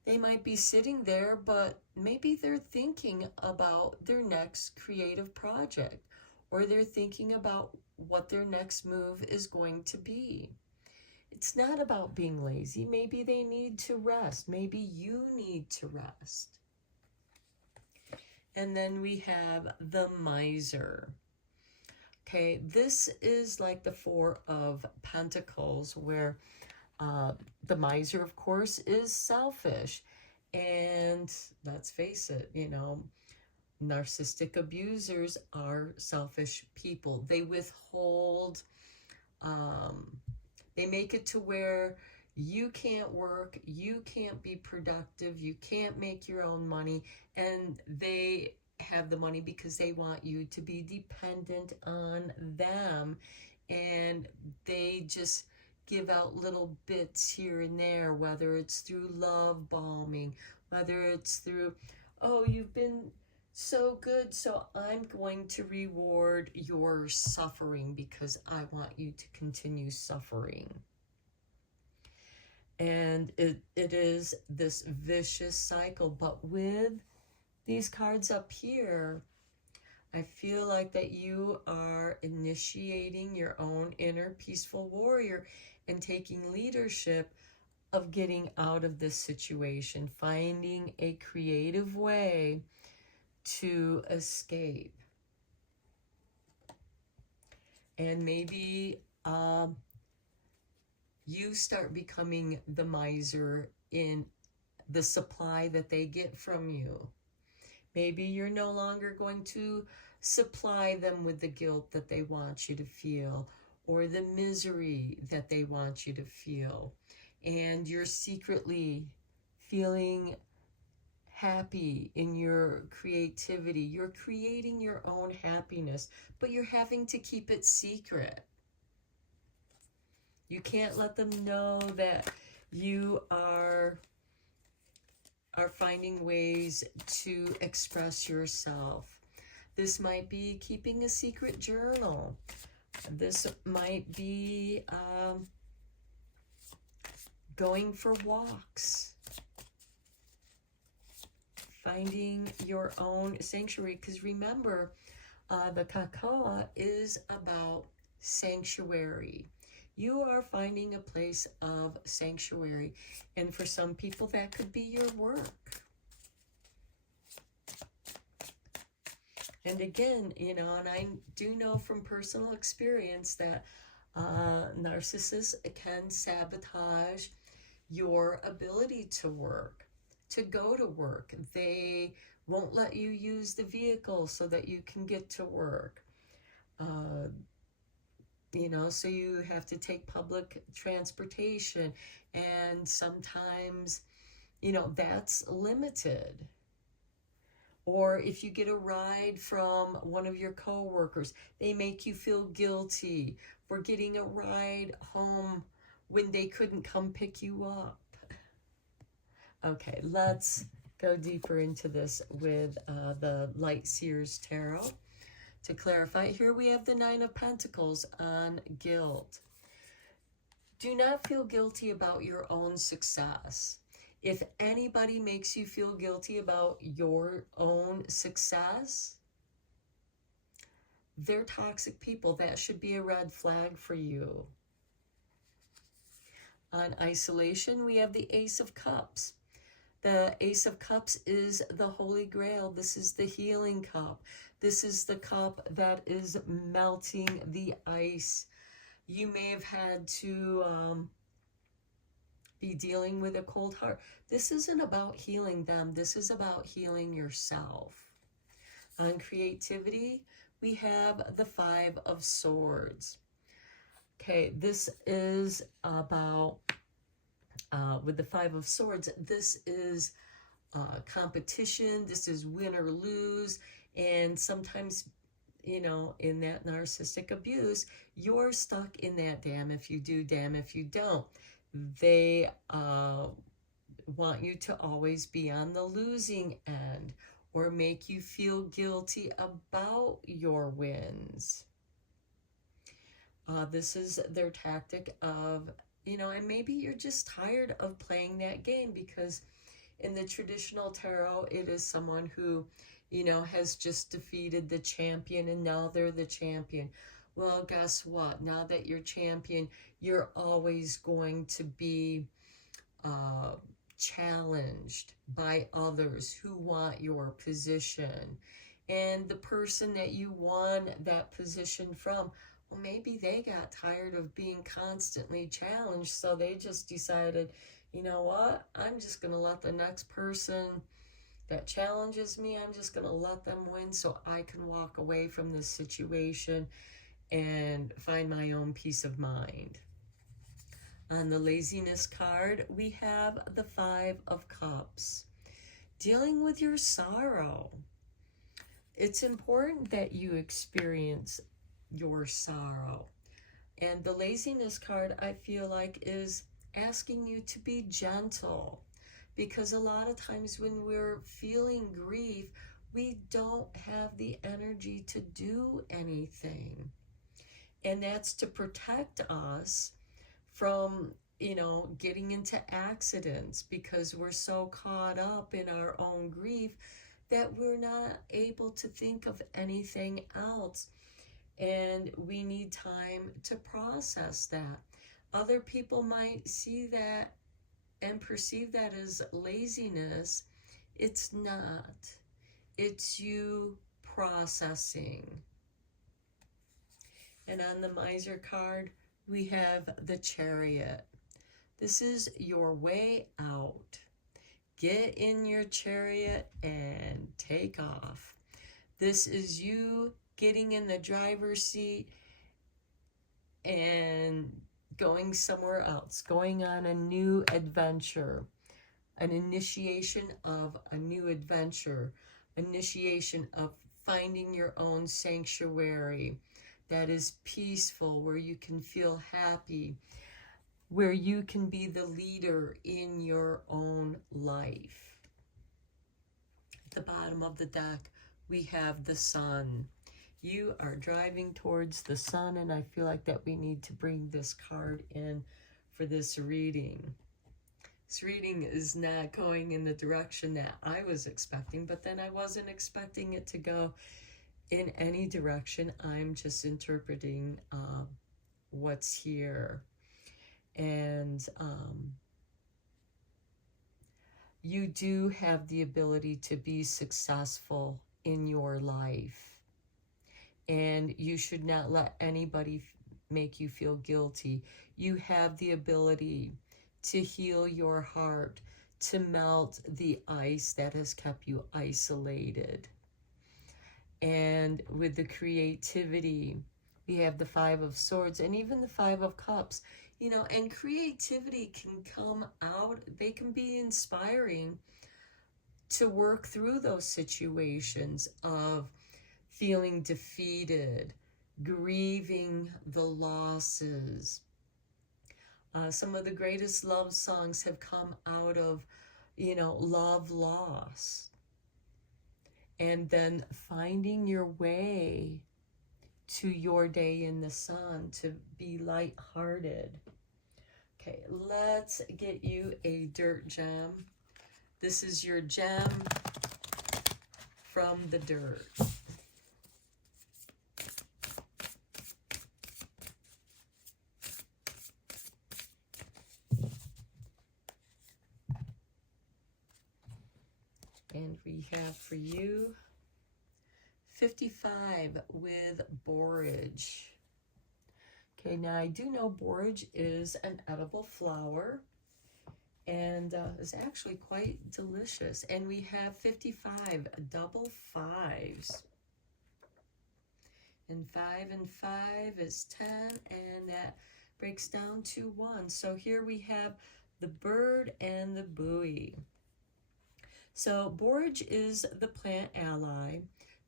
they might be sitting there, but maybe they're thinking about their next creative project, or they're thinking about what their next move is going to be. It's not about being lazy. Maybe they need to rest. Maybe you need to rest. And then we have the miser. Okay, this is like the Four of Pentacles, where the miser, of course, is selfish. And let's face it, narcissistic abusers are selfish people. They withhold, they make it to where you can't work, you can't be productive, you can't make your own money, and they have the money because they want you to be dependent on them, and they just give out little bits here and there, whether it's through love bombing, whether it's through, oh, you've been so good, so I'm going to reward your suffering because I want you to continue suffering. And it is this vicious cycle. But with these cards up here, I feel like that you are initiating your own inner peaceful warrior and taking leadership of getting out of this situation, finding a creative way to escape. And maybe you start becoming the miser in the supply that they get from you. Maybe you're no longer going to supply them with the guilt that they want you to feel, or the misery that they want you to feel. And you're secretly feeling happy in your creativity. You're creating your own happiness, but you're having to keep it secret. You can't let them know that you are finding ways to express yourself. This might be keeping a secret journal. This might be going for walks, finding your own sanctuary. Because remember, the Kakoa is about sanctuary. You are finding a place of sanctuary. And for some people, that could be your work. And again, and I do know from personal experience that narcissists can sabotage your ability to work, to go to work. They won't let you use the vehicle so that you can get to work. So you have to take public transportation, and sometimes, that's limited. Or if you get a ride from one of your coworkers, they make you feel guilty for getting a ride home when they couldn't come pick you up. Okay, let's go deeper into this with the Light Seers Tarot. To clarify, here we have the Nine of Pentacles on guilt. Do not feel guilty about your own success. If anybody makes you feel guilty about your own success, they're toxic people. That should be a red flag for you. On isolation, we have the Ace of Cups. The Ace of Cups is the Holy Grail. This is the healing cup. This is the cup that is melting the ice. You may have had to be dealing with a cold heart. This isn't about healing them. This is about healing yourself. On creativity, we have the Five of Swords. Okay, this is about, with the Five of Swords, this is competition. This is win or lose. And sometimes, you know, in that narcissistic abuse, you're stuck in that damn if you do, damn if you don't. They want you to always be on the losing end or make you feel guilty about your wins. This is their tactic of, you know, and maybe you're just tired of playing that game, because in the traditional tarot, it is someone who, you know, has just defeated the champion and now they're the champion. Well, guess what? Now that you're champion, you're always going to be challenged by others who want your position. And the person that you won that position from, well, maybe they got tired of being constantly challenged, so they just decided, you know what, I'm just going to let the next person that challenges me, I'm just going to let them win so I can walk away from this situation and find my own peace of mind. On the laziness card, we have the 5 of Cups. Dealing with your sorrow. It's important that you experience your sorrow. And the laziness card, I feel like, is asking you to be gentle. Because a lot of times when we're feeling grief, we don't have the energy to do anything. And that's to protect us from, you know, getting into accidents, because we're so caught up in our own grief that we're not able to think of anything else. And we need time to process that. Other people might see that and perceive that as laziness. It's not. It's you processing. And on the Miser card, we have the Chariot. This is your way out. Get in your chariot and take off. This is you getting in the driver's seat and going somewhere else, going on a new adventure, an initiation of a new adventure, initiation of finding your own sanctuary that is peaceful, where you can feel happy, where you can be the leader in your own life. At the bottom of the deck, we have the Sun. You are driving towards the sun, and I feel like that we need to bring this card in for this reading. This reading is not going in the direction that I was expecting, but then I wasn't expecting it to go in any direction. I'm just interpreting what's here. And you do have the ability to be successful in your life. And you should not let anybody make you feel guilty. You have the ability to heal your heart, to melt the ice that has kept you isolated. And with the creativity, we have the 5 of Swords and even the 5 of Cups. You know, and creativity can come out. They can be inspiring to work through those situations of feeling defeated, grieving the losses. Some of the greatest love songs have come out of, you know, love loss. And then finding your way to your day in the sun, to be lighthearted. Okay, let's get you a dirt gem. This is your gem from the dirt. And we have for you 55 with borage. Okay, now I do know borage is an edible flower and is actually quite delicious. And we have 55 double 5s. And 5 and 5 is 10, and that breaks down to 1. So here we have the bird and the buoy. So borage is the plant ally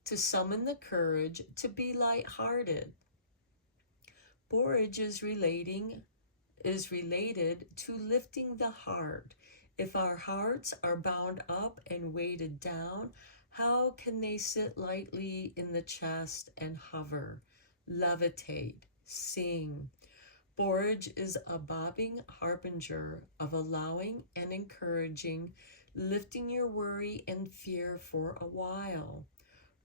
to summon the courage to be lighthearted. Borage is related to lifting the heart. If our hearts are bound up and weighted down, how can they sit lightly in the chest and hover, levitate, sing? Borage is a bobbing harbinger of allowing and encouraging, lifting your worry and fear for a while.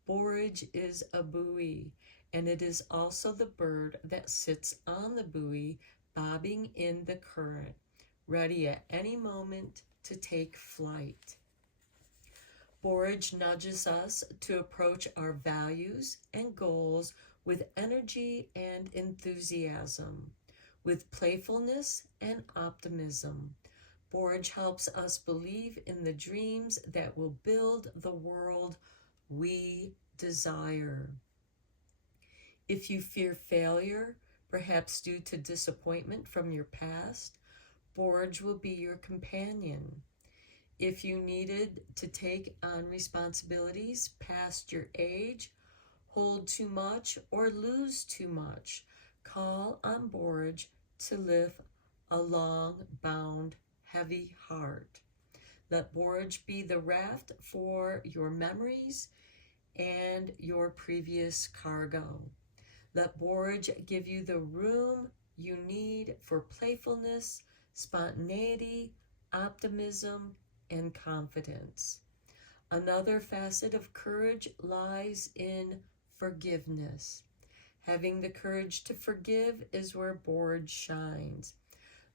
Borage is a buoy, and it is also the bird that sits on the buoy, bobbing in the current, ready at any moment to take flight. Borage nudges us to approach our values and goals with energy and enthusiasm, with playfulness and optimism. Borage helps us believe in the dreams that will build the world we desire. If you fear failure, perhaps due to disappointment from your past, Borage will be your companion. If you needed to take on responsibilities past your age, hold too much, or lose too much, call on Borage to lift a long-bound, heavy heart. Let Borage be the raft for your memories and your previous cargo. Let Borage give you the room you need for playfulness, spontaneity, optimism, and confidence. Another facet of courage lies in forgiveness. Having the courage to forgive is where Borage shines,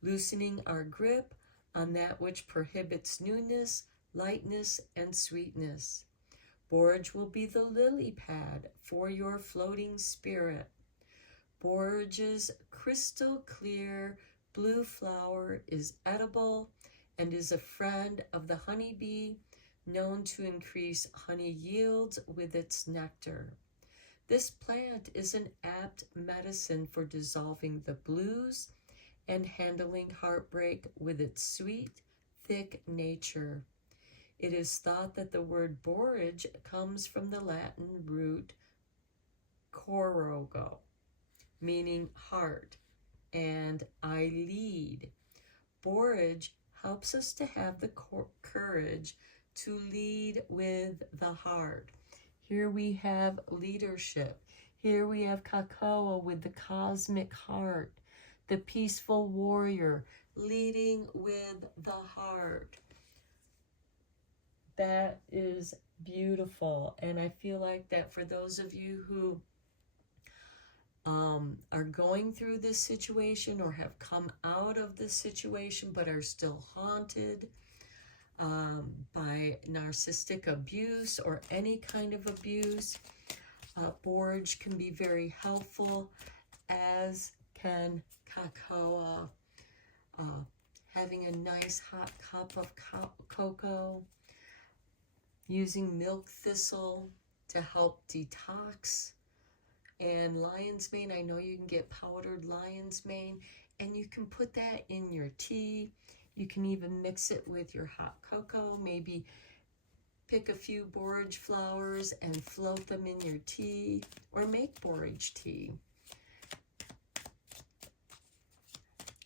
loosening our grip on that which prohibits newness, lightness, and sweetness. Borage will be the lily pad for your floating spirit. Borage's crystal clear blue flower is edible and is a friend of the honeybee, known to increase honey yields with its nectar. This plant is an apt medicine for dissolving the blues and handling heartbreak with its sweet, thick nature. It is thought that the word borage comes from the Latin root corogo, meaning heart, and I lead. Borage helps us to have the courage to lead with the heart. Here we have leadership. Here we have Kakao with the cosmic heart, the peaceful warrior leading with the heart. That is beautiful. And I feel like that for those of you who are going through this situation or have come out of this situation but are still haunted by narcissistic abuse or any kind of abuse, borage can be very helpful, as can cacao. Having a nice hot cup of cocoa, using milk thistle to help detox. And lion's mane, I know you can get powdered lion's mane, and you can put that in your tea. You can even mix it with your hot cocoa. Maybe pick a few borage flowers and float them in your tea, or make borage tea.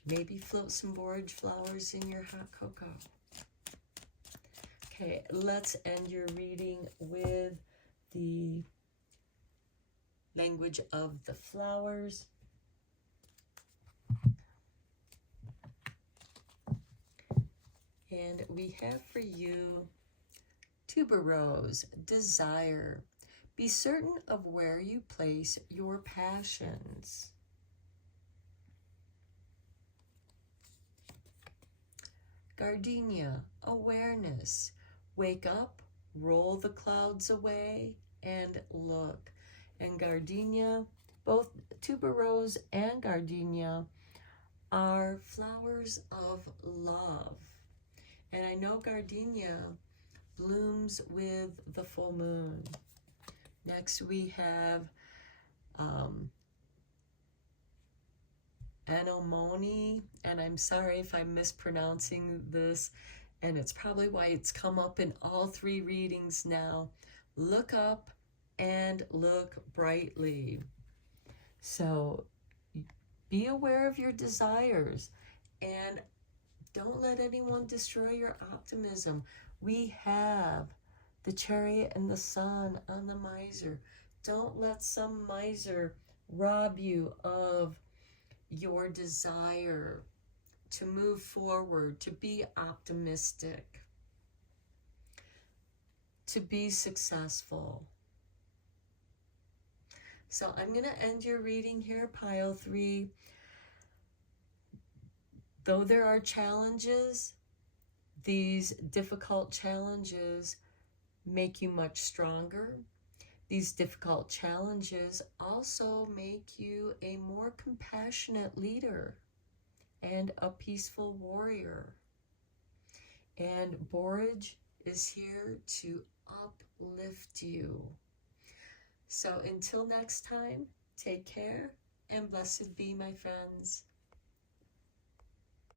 Maybe float some borage flowers in your hot cocoa. Okay, let's end your reading with the language of the flowers. And we have for you tuberose, desire. Be certain of where you place your passions. Gardenia, awareness. Wake up, roll the clouds away, and look. And gardenia, both tuberose and gardenia, are flowers of love. And I know gardenia blooms with the full moon. Next we have anemone, and I'm sorry if I'm mispronouncing this, and it's probably why it's come up in all three readings now. Look up and look brightly. So be aware of your desires and don't let anyone destroy your optimism. We have the Chariot and the Sun on the Miser. Don't let some miser rob you of your desire to move forward, to be optimistic, to be successful. So I'm going to end your reading here, pile 3. Though there are challenges, these difficult challenges make you much stronger. These difficult challenges also make you a more compassionate leader and a peaceful warrior. And Borage is here to uplift you. So until next time, take care and blessed be, my friends.